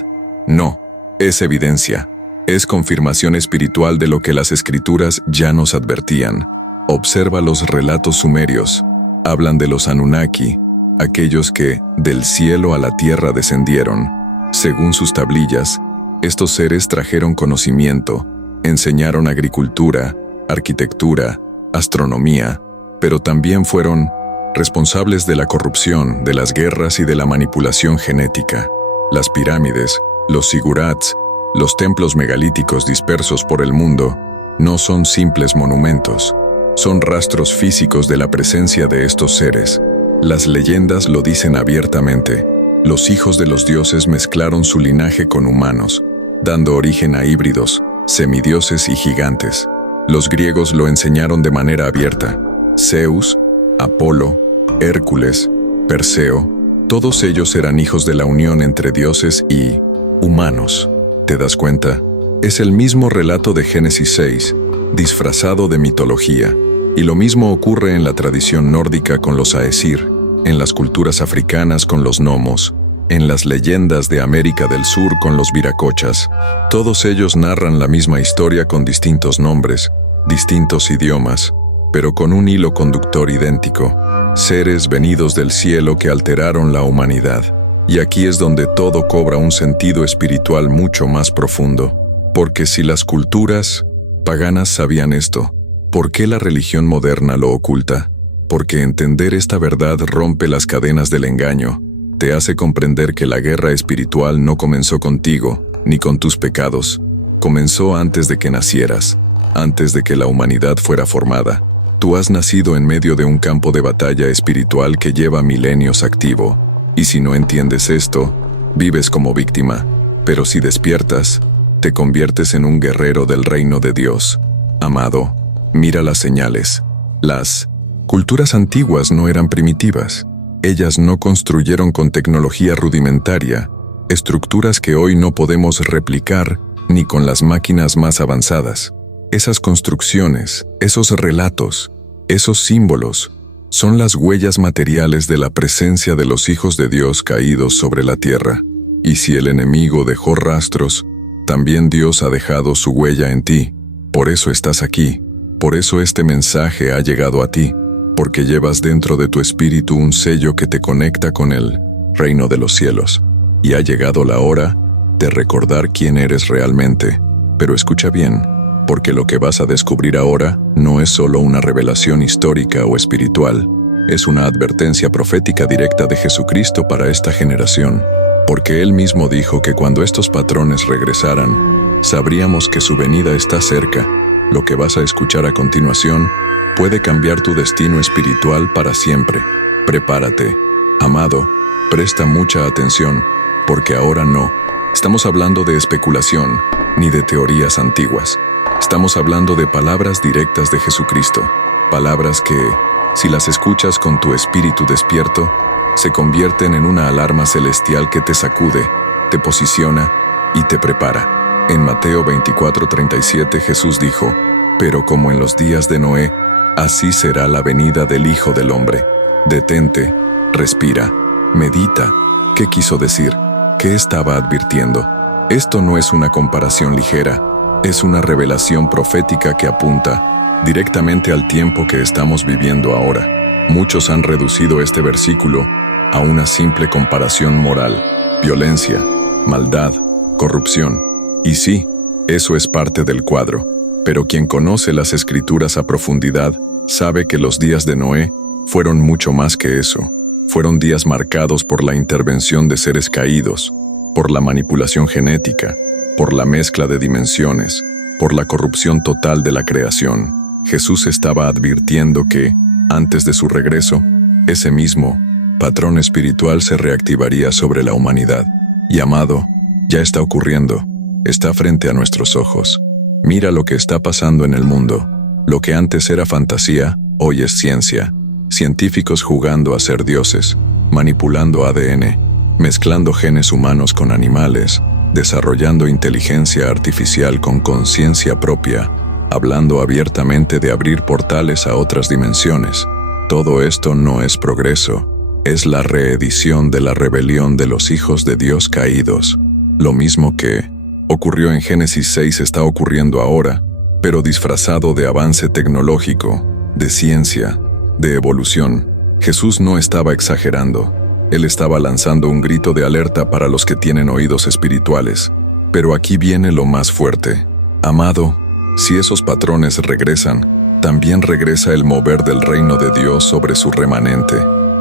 No, es evidencia. Es confirmación espiritual de lo que las escrituras ya nos advertían. Observa los relatos sumerios. Hablan de los Anunnaki, aquellos que del cielo a la tierra descendieron. Según sus tablillas, estos seres trajeron conocimiento, enseñaron agricultura, arquitectura, astronomía, pero también fueron responsables de la corrupción, de las guerras y de la manipulación genética. Las pirámides, los zigurats, los templos megalíticos dispersos por el mundo, no son simples monumentos, son rastros físicos de la presencia de estos seres. Las leyendas lo dicen abiertamente. Los hijos de los dioses mezclaron su linaje con humanos, dando origen a híbridos, semidioses y gigantes. Los griegos lo enseñaron de manera abierta. Zeus, Apolo, Hércules, Perseo, todos ellos eran hijos de la unión entre dioses y humanos. ¿Te das cuenta? Es el mismo relato de Génesis 6, disfrazado de mitología. Y lo mismo ocurre en la tradición nórdica con los Aesir, en las culturas africanas con los gnomos, en las leyendas de América del Sur con los viracochas. Todos ellos narran la misma historia con distintos nombres, distintos idiomas, pero con un hilo conductor idéntico. Seres venidos del cielo que alteraron la humanidad. Y aquí es donde todo cobra un sentido espiritual mucho más profundo. Porque si las culturas paganas sabían esto, ¿por qué la religión moderna lo oculta? Porque entender esta verdad rompe las cadenas del engaño. Te hace comprender que la guerra espiritual no comenzó contigo, ni con tus pecados. Comenzó antes de que nacieras, antes de que la humanidad fuera formada. Tú has nacido en medio de un campo de batalla espiritual que lleva milenios activo. Y si no entiendes esto, vives como víctima. Pero si despiertas, te conviertes en un guerrero del reino de Dios. Amado, mira las señales. Las culturas antiguas no eran primitivas. Ellas no construyeron con tecnología rudimentaria estructuras que hoy no podemos replicar ni con las máquinas más avanzadas. Esas construcciones, esos relatos, esos símbolos, son las huellas materiales de la presencia de los hijos de Dios caídos sobre la tierra. Y si el enemigo dejó rastros, también Dios ha dejado su huella en ti. Por eso estás aquí. Por eso este mensaje ha llegado a ti. Porque llevas dentro de tu espíritu un sello que te conecta con el reino de los cielos. Y ha llegado la hora de recordar quién eres realmente. Pero escucha bien, porque lo que vas a descubrir ahora no es solo una revelación histórica o espiritual, es una advertencia profética directa de Jesucristo para esta generación, porque Él mismo dijo que cuando estos patrones regresaran, sabríamos que su venida está cerca. Lo que vas a escuchar a continuación puede cambiar tu destino espiritual para siempre. Prepárate, amado, presta mucha atención, porque ahora no estamos hablando de especulación ni de teorías antiguas. Estamos hablando de palabras directas de Jesucristo, palabras que, si las escuchas con tu espíritu despierto, se convierten en una alarma celestial que te sacude, te posiciona y te prepara. En Mateo 24:37 Jesús dijo: «Pero como en los días de Noé, así será la venida del Hijo del Hombre». Detente, respira, medita. ¿Qué quiso decir? ¿Qué estaba advirtiendo? Esto no es una comparación ligera, es una revelación profética que apunta directamente al tiempo que estamos viviendo ahora. Muchos han reducido este versículo a una simple comparación moral: violencia, maldad, corrupción. Y sí, eso es parte del cuadro. Pero quien conoce las Escrituras a profundidad sabe que los días de Noé fueron mucho más que eso. Fueron días marcados por la intervención de seres caídos, por la manipulación genética, por la mezcla de dimensiones, por la corrupción total de la creación. Jesús estaba advirtiendo que, antes de su regreso, ese mismo patrón espiritual se reactivaría sobre la humanidad. Y amado, ya está ocurriendo, está frente a nuestros ojos. Mira lo que está pasando en el mundo. Lo que antes era fantasía, hoy es ciencia. Científicos jugando a ser dioses, manipulando ADN, mezclando genes humanos con animales, desarrollando inteligencia artificial con conciencia propia, hablando abiertamente de abrir portales a otras dimensiones. Todo esto no es progreso, es la reedición de la rebelión de los hijos de Dios caídos. Lo mismo que ocurrió en Génesis 6 está ocurriendo ahora, pero disfrazado de avance tecnológico, de ciencia, de evolución. Jesús no estaba exagerando. Él estaba lanzando un grito de alerta para los que tienen oídos espirituales. Pero aquí viene lo más fuerte. Amado, si esos patrones regresan, también regresa el mover del reino de Dios sobre su remanente.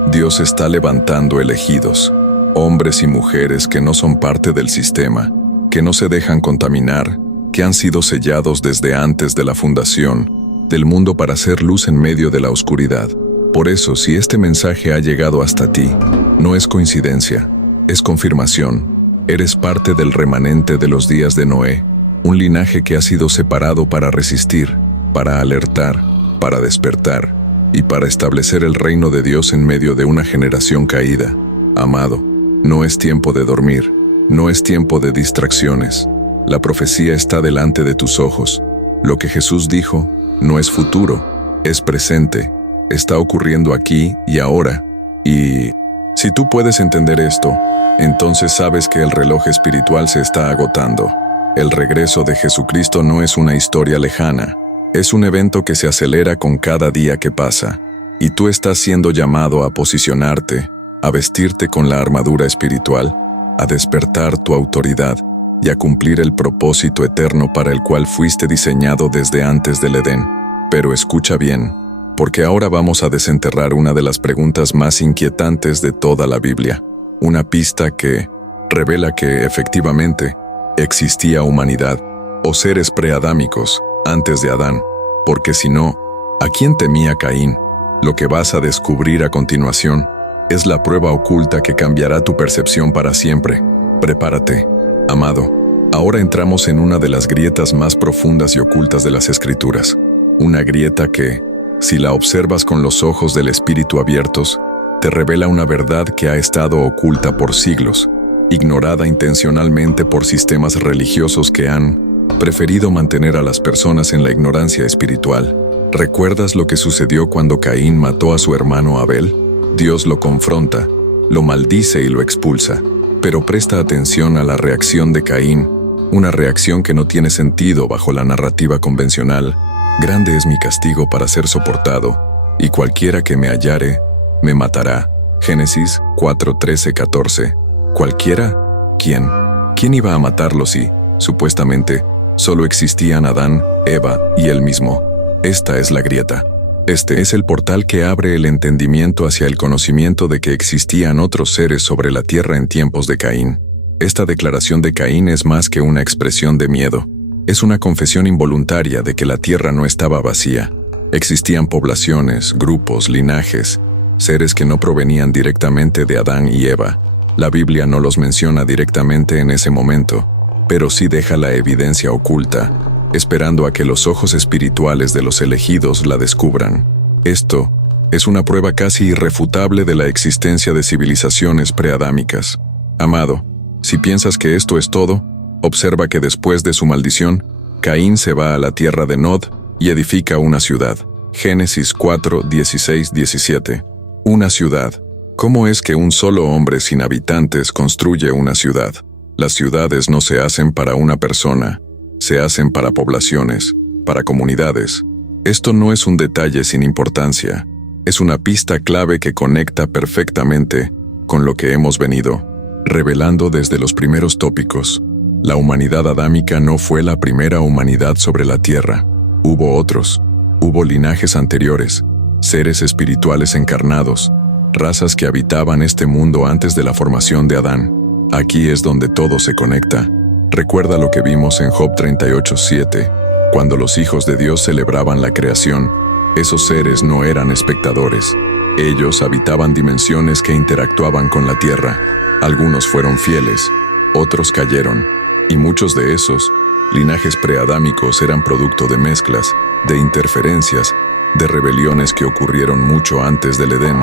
Dios está levantando elegidos, hombres y mujeres que no son parte del sistema, que no se dejan contaminar, que han sido sellados desde antes de la fundación del mundo para hacer luz en medio de la oscuridad. Por eso, si este mensaje ha llegado hasta ti, no es coincidencia, es confirmación. Eres parte del remanente de los días de Noé, un linaje que ha sido separado para resistir, para alertar, para despertar y para establecer el reino de Dios en medio de una generación caída. Amado, no es tiempo de dormir, no es tiempo de distracciones. La profecía está delante de tus ojos. Lo que Jesús dijo no es futuro, es presente, está ocurriendo aquí y ahora. Y si tú puedes entender esto, entonces sabes que el reloj espiritual se está agotando. El regreso de Jesucristo no es una historia lejana, es un evento que se acelera con cada día que pasa, y tú estás siendo llamado a posicionarte, a vestirte con la armadura espiritual, a despertar tu autoridad y a cumplir el propósito eterno para el cual fuiste diseñado desde antes del Edén. Pero escucha bien, porque ahora vamos a desenterrar una de las preguntas más inquietantes de toda la Biblia, una pista que revela que, efectivamente, existía humanidad o seres preadámicos antes de Adán, porque si no, ¿a quién temía Caín? Lo que vas a descubrir a continuación es la prueba oculta que cambiará tu percepción para siempre. Prepárate, amado. Ahora entramos en una de las grietas más profundas y ocultas de las Escrituras, una grieta que, si la observas con los ojos del Espíritu abiertos, te revela una verdad que ha estado oculta por siglos, ignorada intencionalmente por sistemas religiosos que han preferido mantener a las personas en la ignorancia espiritual. ¿Recuerdas lo que sucedió cuando Caín mató a su hermano Abel? Dios lo confronta, lo maldice y lo expulsa. Pero presta atención a la reacción de Caín, una reacción que no tiene sentido bajo la narrativa convencional. Grande es mi castigo para ser soportado, y cualquiera que me hallare, me matará. Génesis 4:13-14. ¿Cualquiera? ¿Quién? ¿Quién iba a matarlo si, supuestamente, solo existían Adán, Eva y él mismo? Esta es la grieta. Este es el portal que abre el entendimiento hacia el conocimiento de que existían otros seres sobre la tierra en tiempos de Caín. Esta declaración de Caín es más que una expresión de miedo. Es una confesión involuntaria de que la tierra no estaba vacía. Existían poblaciones, grupos, linajes, seres que no provenían directamente de Adán y Eva. La Biblia no los menciona directamente en ese momento, pero sí deja la evidencia oculta, esperando a que los ojos espirituales de los elegidos la descubran. Esto es una prueba casi irrefutable de la existencia de civilizaciones preadámicas. Amado, si piensas que esto es todo, observa que después de su maldición, Caín se va a la tierra de Nod y edifica una ciudad. Génesis 4, 16, 17. Una ciudad. ¿Cómo es que un solo hombre sin habitantes construye una ciudad? Las ciudades no se hacen para una persona, se hacen para poblaciones, para comunidades. Esto no es un detalle sin importancia, es una pista clave que conecta perfectamente con lo que hemos venido revelando desde los primeros tópicos. La humanidad adámica no fue la primera humanidad sobre la tierra. Hubo otros, hubo linajes anteriores, seres espirituales encarnados, razas que habitaban este mundo antes de la formación de Adán. Aquí es donde todo se conecta. Recuerda lo que vimos en Job 38:7, cuando los hijos de Dios celebraban la creación. Esos seres no eran espectadores. Ellos habitaban dimensiones que interactuaban con la tierra. Algunos fueron fieles, otros cayeron, y muchos de esos linajes preadámicos eran producto de mezclas, de interferencias, de rebeliones que ocurrieron mucho antes del Edén.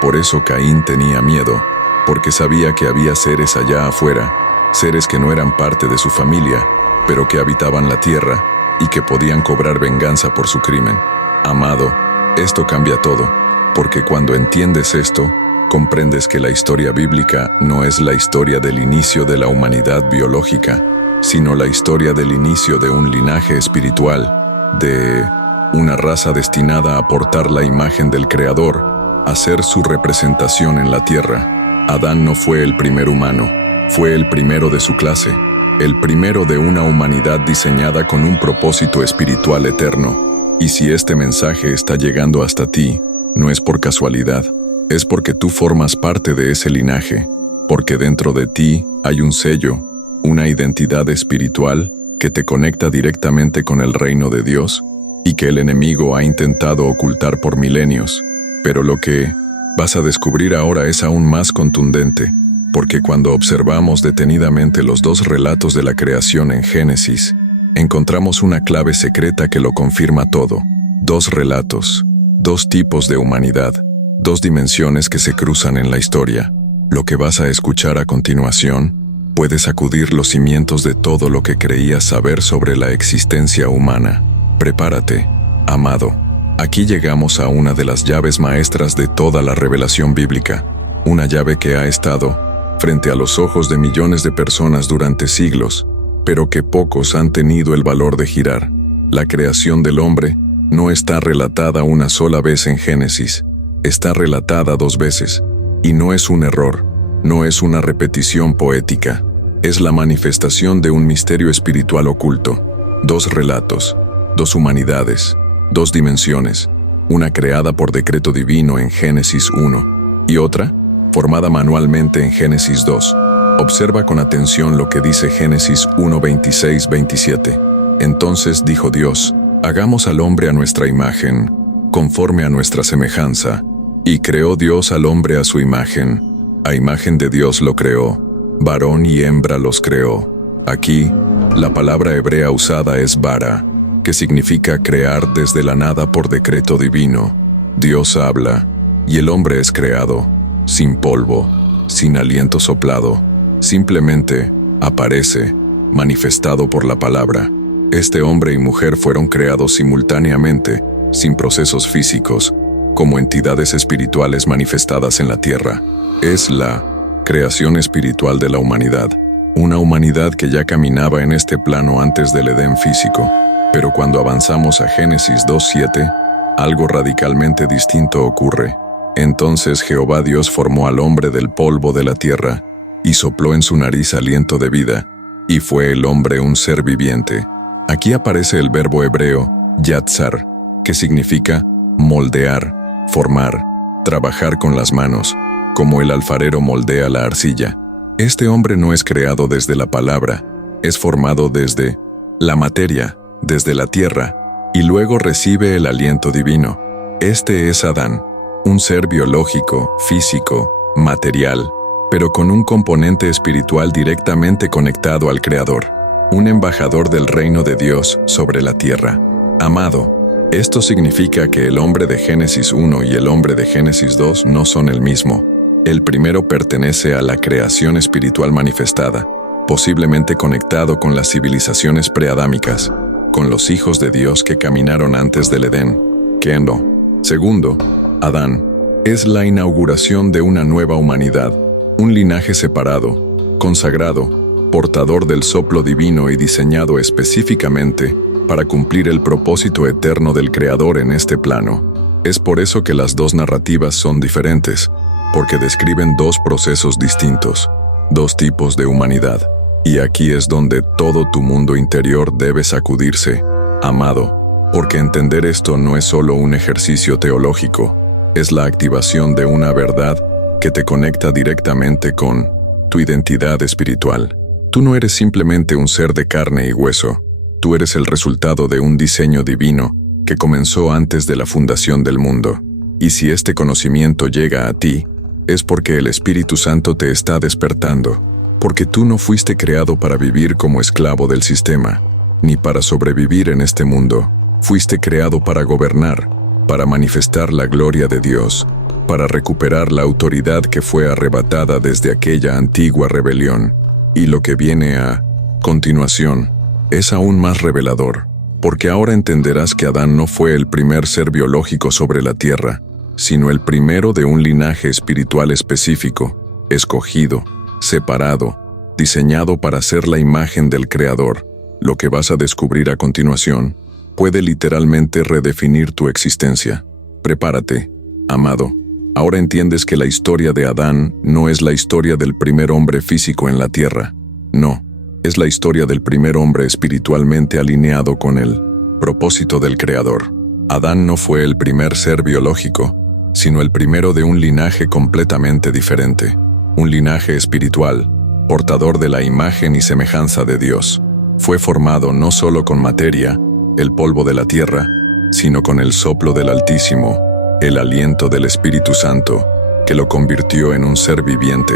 Por eso Caín tenía miedo, porque sabía que había seres allá afuera, seres que no eran parte de su familia, pero que habitaban la tierra y que podían cobrar venganza por su crimen. Amado, esto cambia todo, porque cuando entiendes esto, comprendes que la historia bíblica no es la historia del inicio de la humanidad biológica, sino la historia del inicio de un linaje espiritual, de una raza destinada a portar la imagen del Creador, a ser su representación en la tierra. Adán no fue el primer humano, fue el primero de su clase, el primero de una humanidad diseñada con un propósito espiritual eterno. Y si este mensaje está llegando hasta ti, no es por casualidad, es porque tú formas parte de ese linaje, porque dentro de ti hay un sello, una identidad espiritual que te conecta directamente con el reino de Dios y que el enemigo ha intentado ocultar por milenios. Pero lo que vas a descubrir ahora es aún más contundente, porque cuando observamos detenidamente los dos relatos de la creación en Génesis, encontramos una clave secreta que lo confirma todo. Dos relatos, dos tipos de humanidad, dos dimensiones que se cruzan en la historia. Lo que vas a escuchar a continuación puede sacudir los cimientos de todo lo que creías saber sobre la existencia humana. Prepárate, amado. Aquí llegamos a una de las llaves maestras de toda la revelación bíblica, una llave que ha estado frente a los ojos de millones de personas durante siglos, pero que pocos han tenido el valor de girar. La creación del hombre no está relatada una sola vez en Génesis, está relatada dos veces, y no es un error, no es una repetición poética, es la manifestación de un misterio espiritual oculto. Dos relatos, dos humanidades, dos dimensiones, una creada por decreto divino en Génesis 1 y otra formada manualmente en Génesis 2. Observa con atención lo que dice Génesis 1, 26, 27. Entonces dijo Dios, hagamos al hombre a nuestra imagen, conforme a nuestra semejanza, y creó Dios al hombre a su imagen, a imagen de Dios lo creó, varón y hembra los creó. Aquí, la palabra hebrea usada es bara, que significa crear desde la nada por decreto divino. Dios habla, y el hombre es creado, sin polvo, sin aliento soplado, simplemente aparece, manifestado por la palabra. Este hombre y mujer fueron creados simultáneamente, sin procesos físicos, como entidades espirituales manifestadas en la tierra. Es la creación espiritual de la humanidad, una humanidad que ya caminaba en este plano antes del Edén físico. Pero cuando avanzamos a Génesis 2:7, algo radicalmente distinto ocurre. Entonces Jehová Dios formó al hombre del polvo de la tierra, y sopló en su nariz aliento de vida, y fue el hombre un ser viviente. Aquí aparece el verbo hebreo, yatzar, que significa moldear, formar, trabajar con las manos, como el alfarero moldea la arcilla. Este hombre no es creado desde la palabra, es formado desde la materia, desde la tierra, y luego recibe el aliento divino. Este es Adán, un ser biológico, físico, material, pero con un componente espiritual directamente conectado al Creador, un embajador del reino de Dios sobre la tierra. Amado, esto significa que el hombre de Génesis 1 y el hombre de Génesis 2 no son el mismo. El primero pertenece a la creación espiritual manifestada, posiblemente conectado con las civilizaciones preadámicas, con los hijos de Dios que caminaron antes del Edén, que no. Segundo, Adán, es la inauguración de una nueva humanidad, un linaje separado, consagrado, portador del soplo divino y diseñado específicamente para cumplir el propósito eterno del Creador en este plano. Es por eso que las dos narrativas son diferentes, porque describen dos procesos distintos, dos tipos de humanidad. Y aquí es donde todo tu mundo interior debe sacudirse, amado, porque entender esto no es solo un ejercicio teológico, es la activación de una verdad que te conecta directamente con tu identidad espiritual. Tú no eres simplemente un ser de carne y hueso, tú eres el resultado de un diseño divino que comenzó antes de la fundación del mundo. Y si este conocimiento llega a ti, es porque el Espíritu Santo te está despertando, porque tú no fuiste creado para vivir como esclavo del sistema, ni para sobrevivir en este mundo. Fuiste creado para gobernar, para manifestar la gloria de Dios, para recuperar la autoridad que fue arrebatada desde aquella antigua rebelión. Y lo que viene a continuación es aún más revelador, porque ahora entenderás que Adán no fue el primer ser biológico sobre la tierra, sino el primero de un linaje espiritual específico, escogido, separado, diseñado para ser la imagen del Creador. Lo que vas a descubrir a continuación puede literalmente redefinir tu existencia. Prepárate, amado. Ahora entiendes que la historia de Adán no es la historia del primer hombre físico en la tierra. No, es la historia del primer hombre espiritualmente alineado con el propósito del Creador. Adán no fue el primer ser biológico, sino el primero de un linaje completamente diferente, un linaje espiritual, portador de la imagen y semejanza de Dios. Fue formado no solo con materia, el polvo de la tierra, sino con el soplo del Altísimo, el aliento del Espíritu Santo, que lo convirtió en un ser viviente,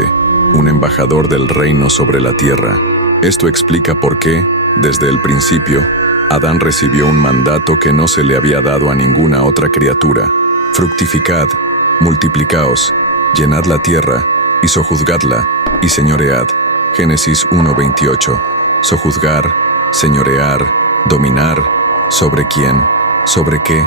un embajador del reino sobre la tierra. Esto explica por qué, desde el principio, Adán recibió un mandato que no se le había dado a ninguna otra criatura. Fructificad, multiplicaos, llenad la tierra, y sojuzgadla, y señoread. Génesis 1:28. Sojuzgar, señorear, dominar. ¿Sobre quién? ¿Sobre qué?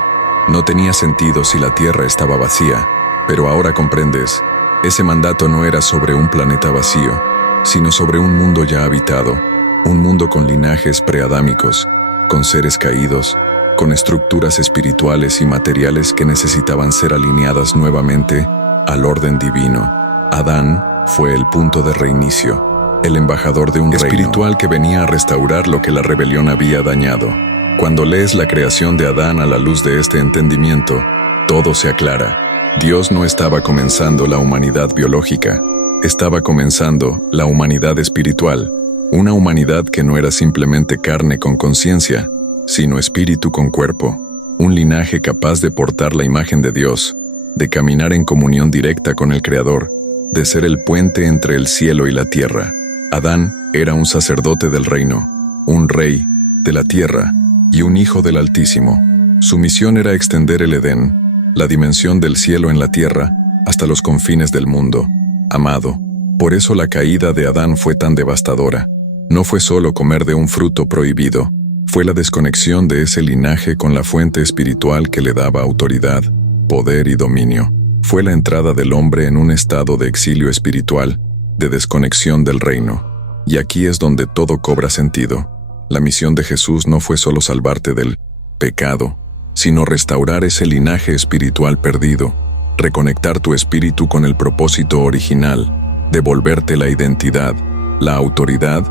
No tenía sentido si la tierra estaba vacía, pero ahora comprendes. Ese mandato no era sobre un planeta vacío, sino sobre un mundo ya habitado, un mundo con linajes preadámicos, con seres caídos, con estructuras espirituales y materiales que necesitaban ser alineadas nuevamente al orden divino. Adán fue el punto de reinicio, el embajador de un reino espiritual que venía a restaurar lo que la rebelión había dañado. Cuando lees la creación de Adán a la luz de este entendimiento, todo se aclara. Dios no estaba comenzando la humanidad biológica, estaba comenzando la humanidad espiritual, una humanidad que no era simplemente carne con conciencia, sino espíritu con cuerpo, un linaje capaz de portar la imagen de Dios, de caminar en comunión directa con el Creador, de ser el puente entre el cielo y la tierra. Adán era un sacerdote del reino, un rey de la tierra y un hijo del Altísimo. Su misión era extender el Edén, la dimensión del cielo en la tierra, hasta los confines del mundo. Amado, por eso la caída de Adán fue tan devastadora. No fue solo comer de un fruto prohibido, fue la desconexión de ese linaje con la fuente espiritual que le daba autoridad, poder y dominio. Fue la entrada del hombre en un estado de exilio espiritual, de desconexión del reino. Y aquí es donde todo cobra sentido. La misión de Jesús no fue solo salvarte del pecado, sino restaurar ese linaje espiritual perdido, reconectar tu espíritu con el propósito original, devolverte la identidad, la autoridad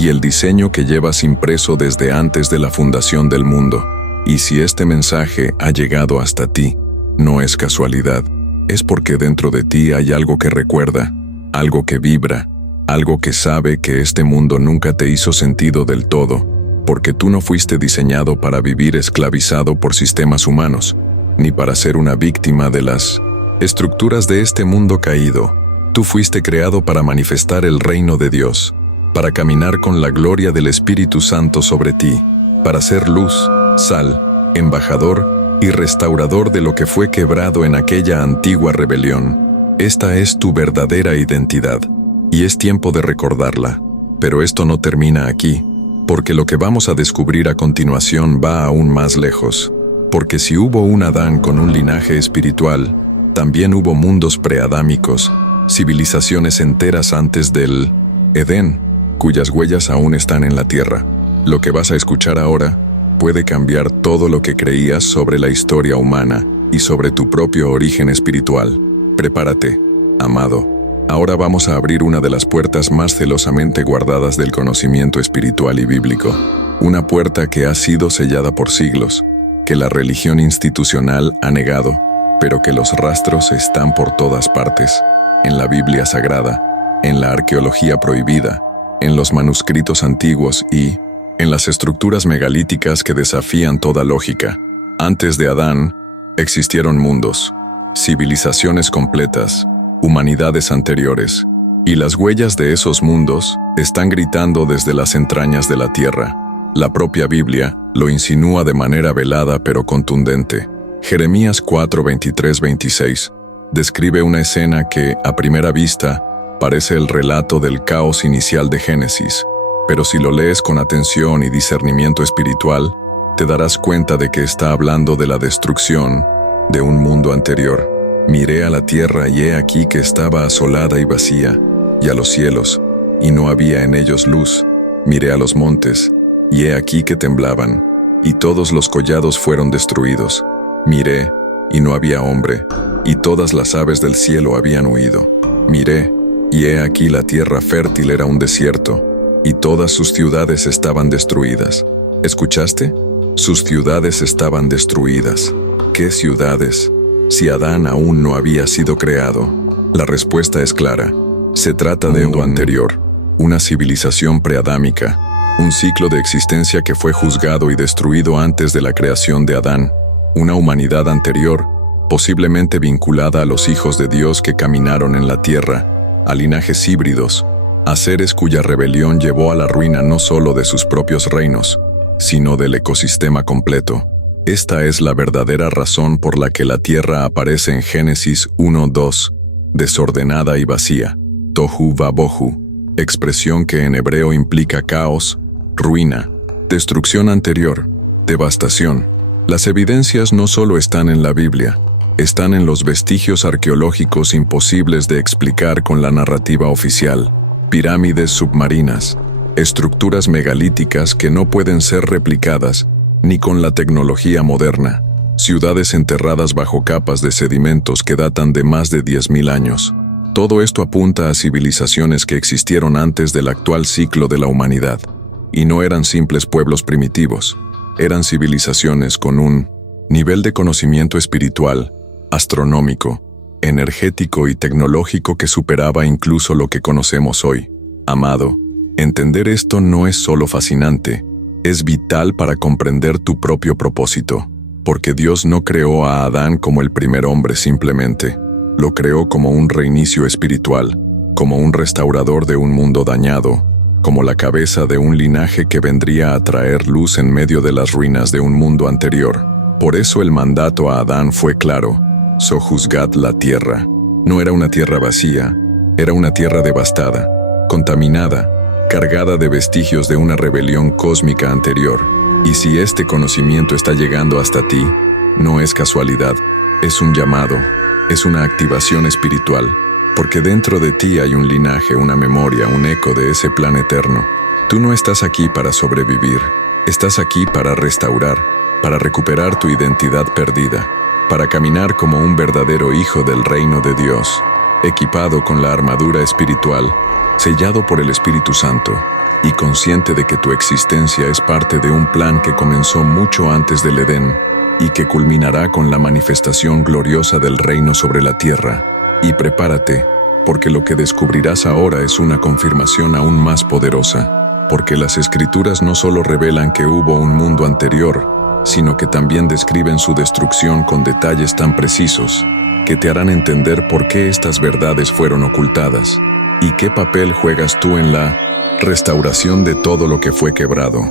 y el diseño que llevas impreso desde antes de la fundación del mundo. Y si este mensaje ha llegado hasta ti, no es casualidad, es porque dentro de ti hay algo que recuerda, algo que vibra, algo que sabe que este mundo nunca te hizo sentido del todo, porque tú no fuiste diseñado para vivir esclavizado por sistemas humanos, ni para ser una víctima de las estructuras de este mundo caído. Tú fuiste creado para manifestar el reino de Dios, para caminar con la gloria del Espíritu Santo sobre ti, para ser luz, sal, embajador y restaurador de lo que fue quebrado en aquella antigua rebelión. Esta es tu verdadera identidad, y es tiempo de recordarla. Pero esto no termina aquí, porque lo que vamos a descubrir a continuación va aún más lejos. Porque si hubo un Adán con un linaje espiritual, también hubo mundos preadámicos, civilizaciones enteras antes del Edén, cuyas huellas aún están en la tierra. Lo que vas a escuchar ahora puede cambiar todo lo que creías sobre la historia humana y sobre tu propio origen espiritual. Prepárate, amado. Ahora vamos a abrir una de las puertas más celosamente guardadas del conocimiento espiritual y bíblico. Una puerta que ha sido sellada por siglos, que la religión institucional ha negado, pero que los rastros están por todas partes. En la Biblia Sagrada, en la arqueología prohibida, en los manuscritos antiguos y en las estructuras megalíticas que desafían toda lógica. Antes de Adán, existieron mundos, civilizaciones completas, humanidades anteriores, y las huellas de esos mundos están gritando desde las entrañas de la tierra. La propia Biblia lo insinúa de manera velada pero contundente. Jeremías 4:23-26 describe una escena que, a primera vista, parece el relato del caos inicial de Génesis, pero si lo lees con atención y discernimiento espiritual, te darás cuenta de que está hablando de la destrucción de un mundo anterior. Miré a la tierra y he aquí que estaba asolada y vacía, y a los cielos, y no había en ellos luz. Miré a los montes, y he aquí que temblaban, y todos los collados fueron destruidos. Miré, y no había hombre, y todas las aves del cielo habían huido. Miré, y he aquí la tierra fértil era un desierto, y todas sus ciudades estaban destruidas. ¿Escuchaste? Sus ciudades estaban destruidas. ¿Qué ciudades? Si Adán aún no había sido creado. La respuesta es clara. Se trata de un anterior, una civilización preadámica, un ciclo de existencia que fue juzgado y destruido antes de la creación de Adán, una humanidad anterior, posiblemente vinculada a los hijos de Dios que caminaron en la tierra, a linajes híbridos, a seres cuya rebelión llevó a la ruina no solo de sus propios reinos, sino del ecosistema completo. Esta es la verdadera razón por la que la tierra aparece en Génesis 1:2, desordenada y vacía, tohu vabohu, expresión que en hebreo implica caos, ruina, destrucción anterior, devastación. Las evidencias no solo están en la Biblia, están en los vestigios arqueológicos imposibles de explicar con la narrativa oficial, pirámides submarinas, estructuras megalíticas que no pueden ser replicadas ni con la tecnología moderna, ciudades enterradas bajo capas de sedimentos que datan de más de 10.000 años. Todo esto apunta a civilizaciones que existieron antes del actual ciclo de la humanidad, y no eran simples pueblos primitivos, eran civilizaciones con un nivel de conocimiento espiritual, astronómico, energético y tecnológico que superaba incluso lo que conocemos hoy. Amado, entender esto no es solo fascinante, es vital para comprender tu propio propósito, porque Dios no creó a Adán como el primer hombre simplemente, lo creó como un reinicio espiritual, como un restaurador de un mundo dañado, como la cabeza de un linaje que vendría a traer luz en medio de las ruinas de un mundo anterior. Por eso el mandato a Adán fue claro: sojuzgad la tierra. No era una tierra vacía, era una tierra devastada, contaminada, cargada de vestigios de una rebelión cósmica anterior. Y si este conocimiento está llegando hasta ti, no es casualidad, es un llamado, es una activación espiritual, porque dentro de ti hay un linaje, una memoria, un eco de ese plan eterno. Tú no estás aquí para sobrevivir, estás aquí para restaurar, para recuperar tu identidad perdida, para caminar como un verdadero hijo del reino de Dios, equipado con la armadura espiritual, sellado por el Espíritu Santo, y consciente de que tu existencia es parte de un plan que comenzó mucho antes del Edén, y que culminará con la manifestación gloriosa del reino sobre la tierra. Y prepárate, porque lo que descubrirás ahora es una confirmación aún más poderosa, porque las Escrituras no solo revelan que hubo un mundo anterior, sino que también describen su destrucción con detalles tan precisos, que te harán entender por qué estas verdades fueron ocultadas, y qué papel juegas tú en la restauración de todo lo que fue quebrado.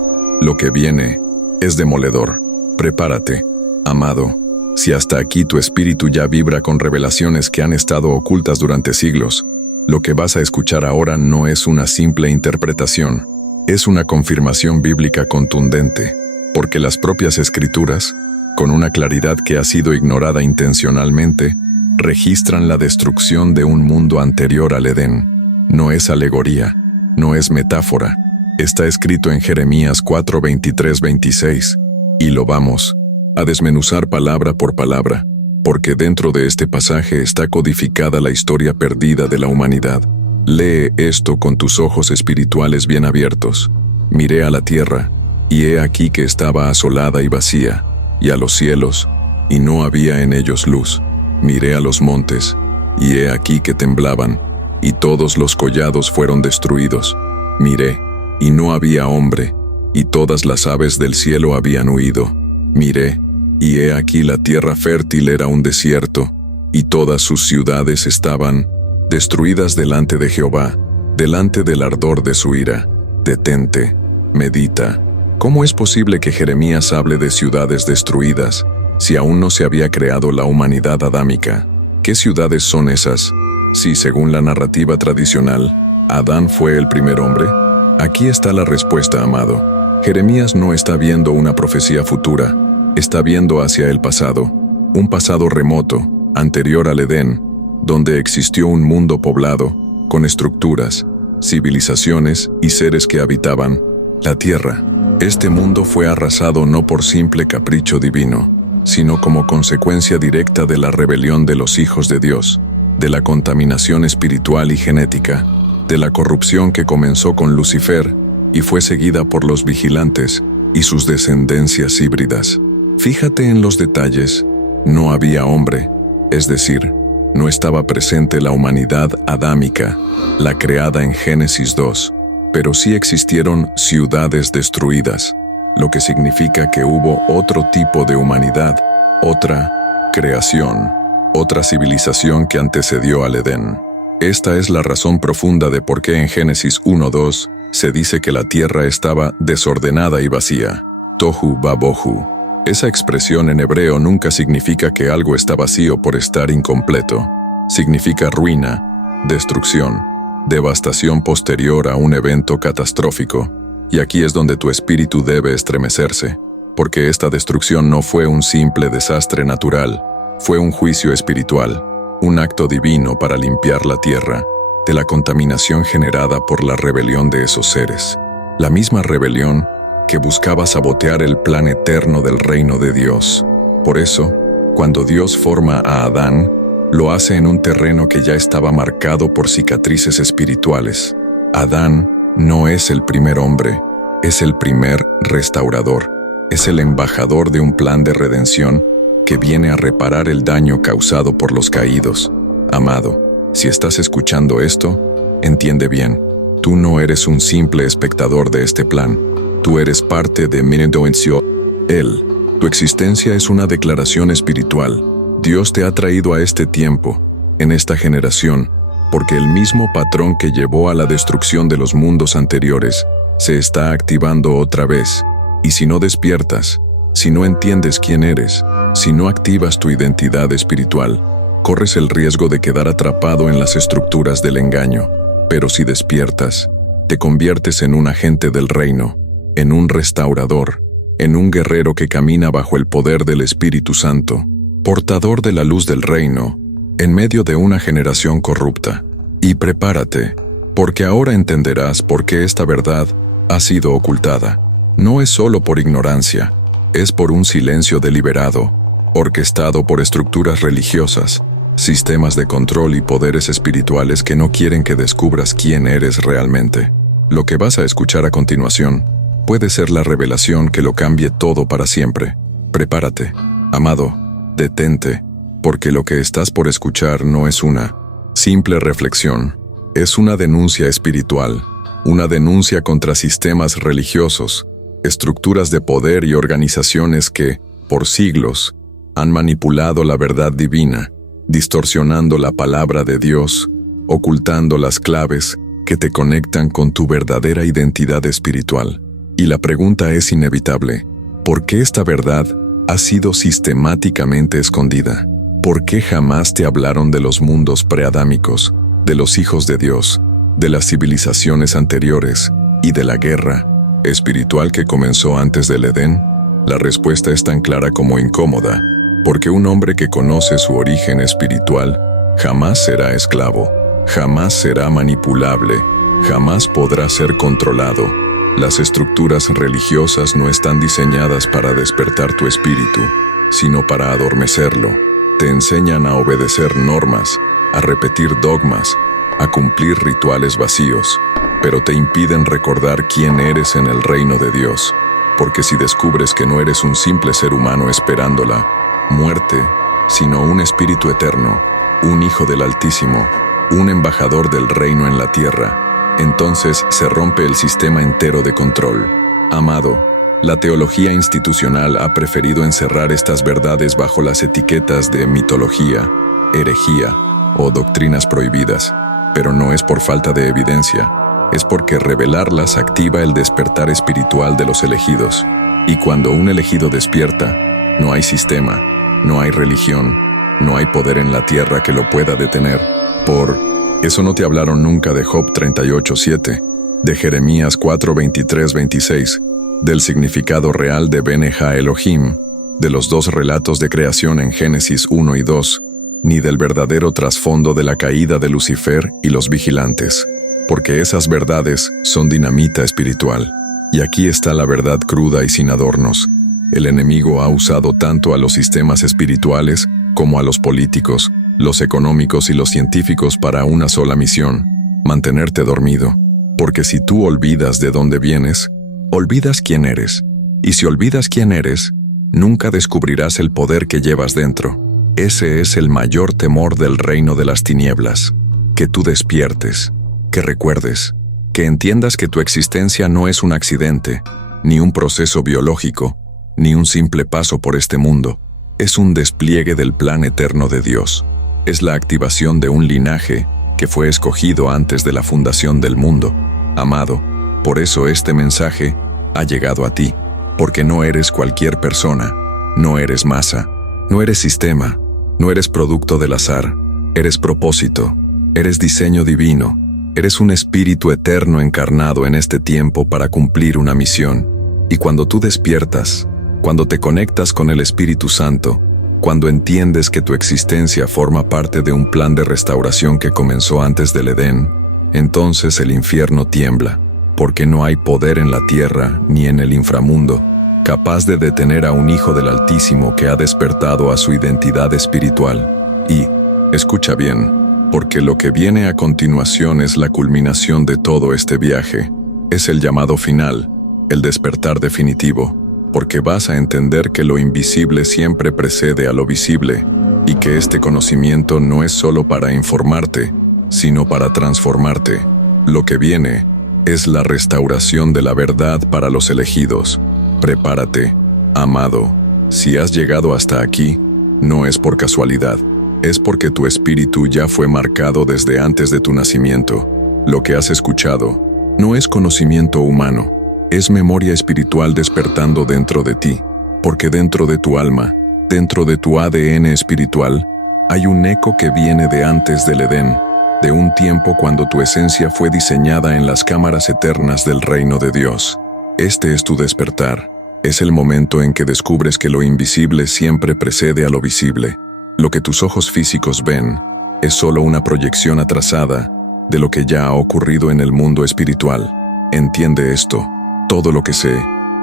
Lo que viene es demoledor. Prepárate, amado. Si hasta aquí tu espíritu ya vibra con revelaciones que han estado ocultas durante siglos, lo que vas a escuchar ahora no es una simple interpretación, es una confirmación bíblica contundente, porque las propias Escrituras, con una claridad que ha sido ignorada intencionalmente, registran la destrucción de un mundo anterior al Edén. No es alegoría, no es metáfora, está escrito en Jeremías 4, 23, 26, y lo vamos a desmenuzar palabra por palabra, porque dentro de este pasaje está codificada la historia perdida de la humanidad. Lee esto con tus ojos espirituales bien abiertos. Miré a la tierra, y he aquí que estaba asolada y vacía, y a los cielos, y no había en ellos luz. Miré a los montes, y he aquí que temblaban, y todos los collados fueron destruidos. Miré, y no había hombre, y todas las aves del cielo habían huido. Miré, y he aquí la tierra fértil era un desierto, y todas sus ciudades estaban destruidas delante de Jehová, delante del ardor de su ira. Detente, medita. ¿Cómo es posible que Jeremías hable de ciudades destruidas, si aún no se había creado la humanidad adámica? ¿Qué ciudades son esas? Si, según la narrativa tradicional, Adán fue el primer hombre. Aquí está la respuesta, amado. Jeremías no está viendo una profecía futura, está viendo hacia el pasado, un pasado remoto, anterior al Edén, donde existió un mundo poblado, con estructuras, civilizaciones y seres que habitaban la tierra. Este mundo fue arrasado no por simple capricho divino, sino como consecuencia directa de la rebelión de los hijos de Dios, de la contaminación espiritual y genética, de la corrupción que comenzó con Lucifer y fue seguida por los vigilantes y sus descendencias híbridas. Fíjate en los detalles. No había hombre, es decir, no estaba presente la humanidad adámica, la creada en Génesis 2, pero sí existieron ciudades destruidas, lo que significa que hubo otro tipo de humanidad, otra creación, otra civilización que antecedió al Edén. Esta es la razón profunda de por qué en Génesis 1:2 se dice que la tierra estaba desordenada y vacía. Tohu vabohu. Esa expresión en hebreo nunca significa que algo está vacío por estar incompleto. Significa ruina, destrucción, devastación posterior a un evento catastrófico. Y aquí es donde tu espíritu debe estremecerse, porque esta destrucción no fue un simple desastre natural, fue un juicio espiritual, un acto divino para limpiar la tierra de la contaminación generada por la rebelión de esos seres. La misma rebelión que buscaba sabotear el plan eterno del reino de Dios. Por eso, cuando Dios forma a Adán, lo hace en un terreno que ya estaba marcado por cicatrices espirituales. Adán no es el primer hombre, es el primer restaurador, es el embajador de un plan de redención que viene a reparar el daño causado por los caídos. Amado, si estás escuchando esto, entiende bien, tú no eres un simple espectador de este plan, tú eres parte de Minedoencio. Él, tu existencia es una declaración espiritual. Dios te ha traído a este tiempo, en esta generación, porque el mismo patrón que llevó a la destrucción de los mundos anteriores se está activando otra vez. Y si no despiertas, si no entiendes quién eres, si no activas tu identidad espiritual, corres el riesgo de quedar atrapado en las estructuras del engaño. Pero si despiertas, te conviertes en un agente del reino, en un restaurador, en un guerrero que camina bajo el poder del Espíritu Santo, portador de la luz del reino, en medio de una generación corrupta. Y prepárate, porque ahora entenderás por qué esta verdad ha sido ocultada. No es solo por ignorancia, es por un silencio deliberado, orquestado por estructuras religiosas, sistemas de control y poderes espirituales que no quieren que descubras quién eres realmente. Lo que vas a escuchar a continuación puede ser la revelación que lo cambie todo para siempre. Prepárate, Amado, detente, porque lo que estás por escuchar no es una simple reflexión, es una denuncia espiritual, una denuncia contra sistemas religiosos, estructuras de poder y organizaciones que, por siglos, han manipulado la verdad divina, distorsionando la palabra de Dios, ocultando las claves que te conectan con tu verdadera identidad espiritual. Y la pregunta es inevitable: ¿por qué esta verdad ha sido sistemáticamente escondida? ¿Por qué jamás te hablaron de los mundos preadámicos, de los hijos de Dios, de las civilizaciones anteriores y de la guerra espiritual que comenzó antes del Edén? La respuesta es tan clara como incómoda, porque un hombre que conoce su origen espiritual jamás será esclavo, jamás será manipulable, jamás podrá ser controlado. Las estructuras religiosas no están diseñadas para despertar tu espíritu, sino para adormecerlo. Te enseñan a obedecer normas, a repetir dogmas, a cumplir rituales vacíos, pero te impiden recordar quién eres en el reino de Dios, porque si descubres que no eres un simple ser humano esperando la muerte, sino un espíritu eterno, un hijo del Altísimo, un embajador del reino en la tierra, entonces se rompe el sistema entero de control. Amado, la teología institucional ha preferido encerrar estas verdades bajo las etiquetas de mitología, herejía o doctrinas prohibidas, pero no es por falta de evidencia, es porque revelarlas activa el despertar espiritual de los elegidos. Y cuando un elegido despierta, no hay sistema, no hay religión, no hay poder en la tierra que lo pueda detener. Por eso no te hablaron nunca de Job 38:7, de Jeremías 4:23-26, del significado real de Bene Ha Elohim, de los 2 relatos de creación en Génesis 1 y 2, ni del verdadero trasfondo de la caída de Lucifer y los vigilantes, porque esas verdades son dinamita espiritual. Y aquí está la verdad cruda y sin adornos. El enemigo ha usado tanto a los sistemas espirituales como a los políticos, los económicos y los científicos para una sola misión: mantenerte dormido. Porque si tú olvidas de dónde vienes, olvidas quién eres. Y si olvidas quién eres, nunca descubrirás el poder que llevas dentro. Ese es el mayor temor del reino de las tinieblas: que tú despiertes, que recuerdes, que entiendas que tu existencia no es un accidente, ni un proceso biológico, ni un simple paso por este mundo. Es un despliegue del plan eterno de Dios. Es la activación de un linaje que fue escogido antes de la fundación del mundo. Amado, por eso este mensaje ha llegado a ti, porque no eres cualquier persona, no eres masa, no eres sistema, no eres producto del azar, eres propósito, eres diseño divino, eres un espíritu eterno encarnado en este tiempo para cumplir una misión. Y cuando tú despiertas, cuando te conectas con el Espíritu Santo, cuando entiendes que tu existencia forma parte de un plan de restauración que comenzó antes del Edén, entonces el infierno tiembla, porque no hay poder en la tierra ni en el inframundo capaz de detener a un hijo del Altísimo que ha despertado a su identidad espiritual. Y, escucha bien, porque lo que viene a continuación es la culminación de todo este viaje, es el llamado final, el despertar definitivo, porque vas a entender que lo invisible siempre precede a lo visible, y que este conocimiento no es solo para informarte, sino para transformarte. Lo que viene es la restauración de la verdad para los elegidos. Prepárate, amado. Si has llegado hasta aquí, no es por casualidad, es porque tu espíritu ya fue marcado desde antes de tu nacimiento. Lo que has escuchado no es conocimiento humano, es memoria espiritual despertando dentro de ti, porque dentro de tu alma, dentro de tu ADN espiritual, hay un eco que viene de antes del Edén, de un tiempo cuando tu esencia fue diseñada en las cámaras eternas del reino de Dios. Este es tu despertar. Es el momento en que descubres que lo invisible siempre precede a lo visible. Lo que tus ojos físicos ven es solo una proyección atrasada de lo que ya ha ocurrido en el mundo espiritual. Entiende esto. Todo lo que se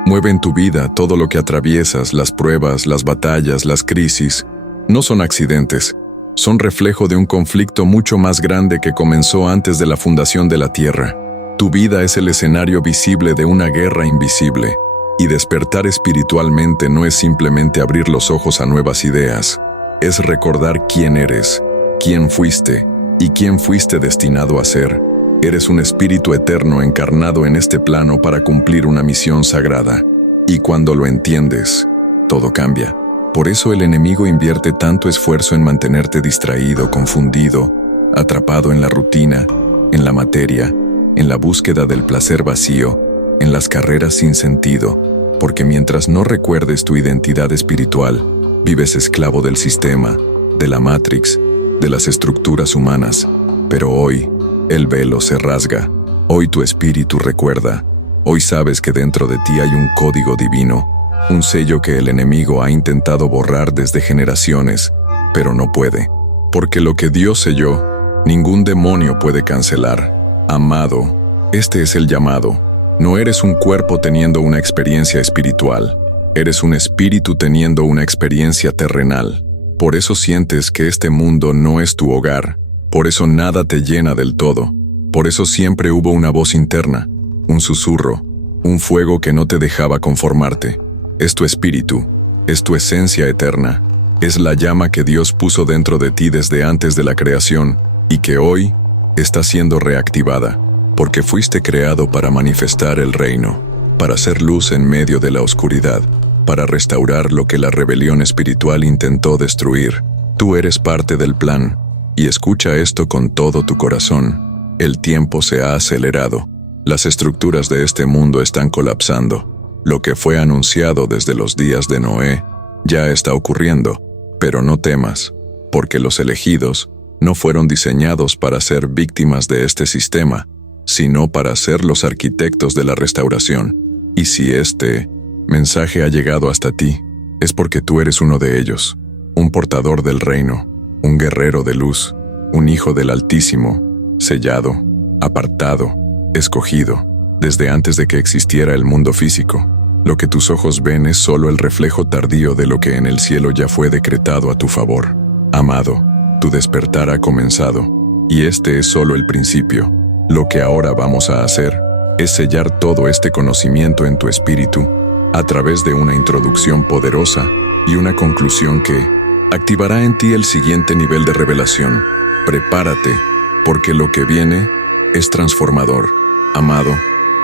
mueve en tu vida, todo lo que atraviesas, las pruebas, las batallas, las crisis, no son accidentes. Son reflejo de un conflicto mucho más grande que comenzó antes de la fundación de la tierra. Tu vida es el escenario visible de una guerra invisible. Y despertar espiritualmente no es simplemente abrir los ojos a nuevas ideas, es recordar quién eres, quién fuiste y quién fuiste destinado a ser. Eres un espíritu eterno encarnado en este plano para cumplir una misión sagrada. Y cuando lo entiendes, todo cambia. Por eso el enemigo invierte tanto esfuerzo en mantenerte distraído, confundido, atrapado en la rutina, en la materia, en la búsqueda del placer vacío, en las carreras sin sentido, porque mientras no recuerdes tu identidad espiritual, vives esclavo del sistema, de la Matrix, de las estructuras humanas. Pero hoy, el velo se rasga. Hoy tu espíritu recuerda. Hoy sabes que dentro de ti hay un código divino, un sello que el enemigo ha intentado borrar desde generaciones, pero no puede. Porque lo que Dios selló, ningún demonio puede cancelar. Amado, este es el llamado. No eres un cuerpo teniendo una experiencia espiritual. Eres un espíritu teniendo una experiencia terrenal. Por eso sientes que este mundo no es tu hogar. Por eso nada te llena del todo. Por eso siempre hubo una voz interna, un susurro, un fuego que no te dejaba conformarte. Es tu espíritu, es tu esencia eterna. Es la llama que Dios puso dentro de ti desde antes de la creación y que hoy está siendo reactivada. Porque fuiste creado para manifestar el reino, para hacer luz en medio de la oscuridad, para restaurar lo que la rebelión espiritual intentó destruir. Tú eres parte del plan, y escucha esto con todo tu corazón. El tiempo se ha acelerado. Las estructuras de este mundo están colapsando. Lo que fue anunciado desde los días de Noé ya está ocurriendo, pero no temas, porque los elegidos no fueron diseñados para ser víctimas de este sistema, sino para ser los arquitectos de la restauración. Y si este mensaje ha llegado hasta ti, es porque tú eres uno de ellos, un portador del reino, un guerrero de luz, un hijo del Altísimo, sellado, apartado, escogido, desde antes de que existiera el mundo físico. Lo que tus ojos ven es solo el reflejo tardío de lo que en el cielo ya fue decretado a tu favor. Amado, tu despertar ha comenzado, y este es solo el principio. Lo que ahora vamos a hacer es sellar todo este conocimiento en tu espíritu a través de una introducción poderosa y una conclusión que activará en ti el siguiente nivel de revelación. Prepárate, porque lo que viene es transformador. Amado,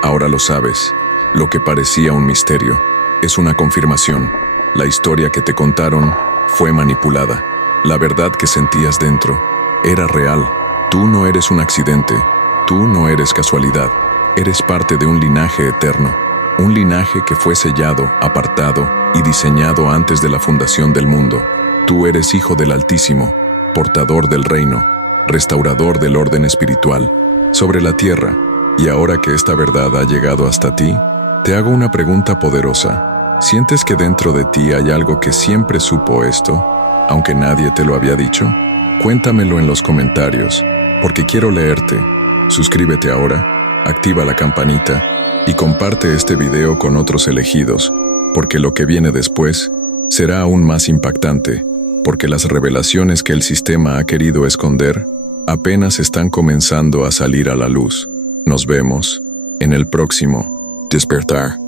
ahora lo sabes. Lo que parecía un misterio es una confirmación. La historia que te contaron fue manipulada. La verdad que sentías dentro era real. Tú no eres un accidente. Tú no eres casualidad, eres parte de un linaje eterno, un linaje que fue sellado, apartado y diseñado antes de la fundación del mundo. Tú eres hijo del Altísimo, portador del reino, restaurador del orden espiritual sobre la tierra. Y ahora que esta verdad ha llegado hasta ti, te hago una pregunta poderosa. ¿Sientes que dentro de ti hay algo que siempre supo esto, aunque nadie te lo había dicho? Cuéntamelo en los comentarios, porque quiero leerte. Suscríbete ahora, activa la campanita y comparte este video con otros elegidos, porque lo que viene después será aún más impactante, porque las revelaciones que el sistema ha querido esconder apenas están comenzando a salir a la luz. Nos vemos en el próximo Despertar.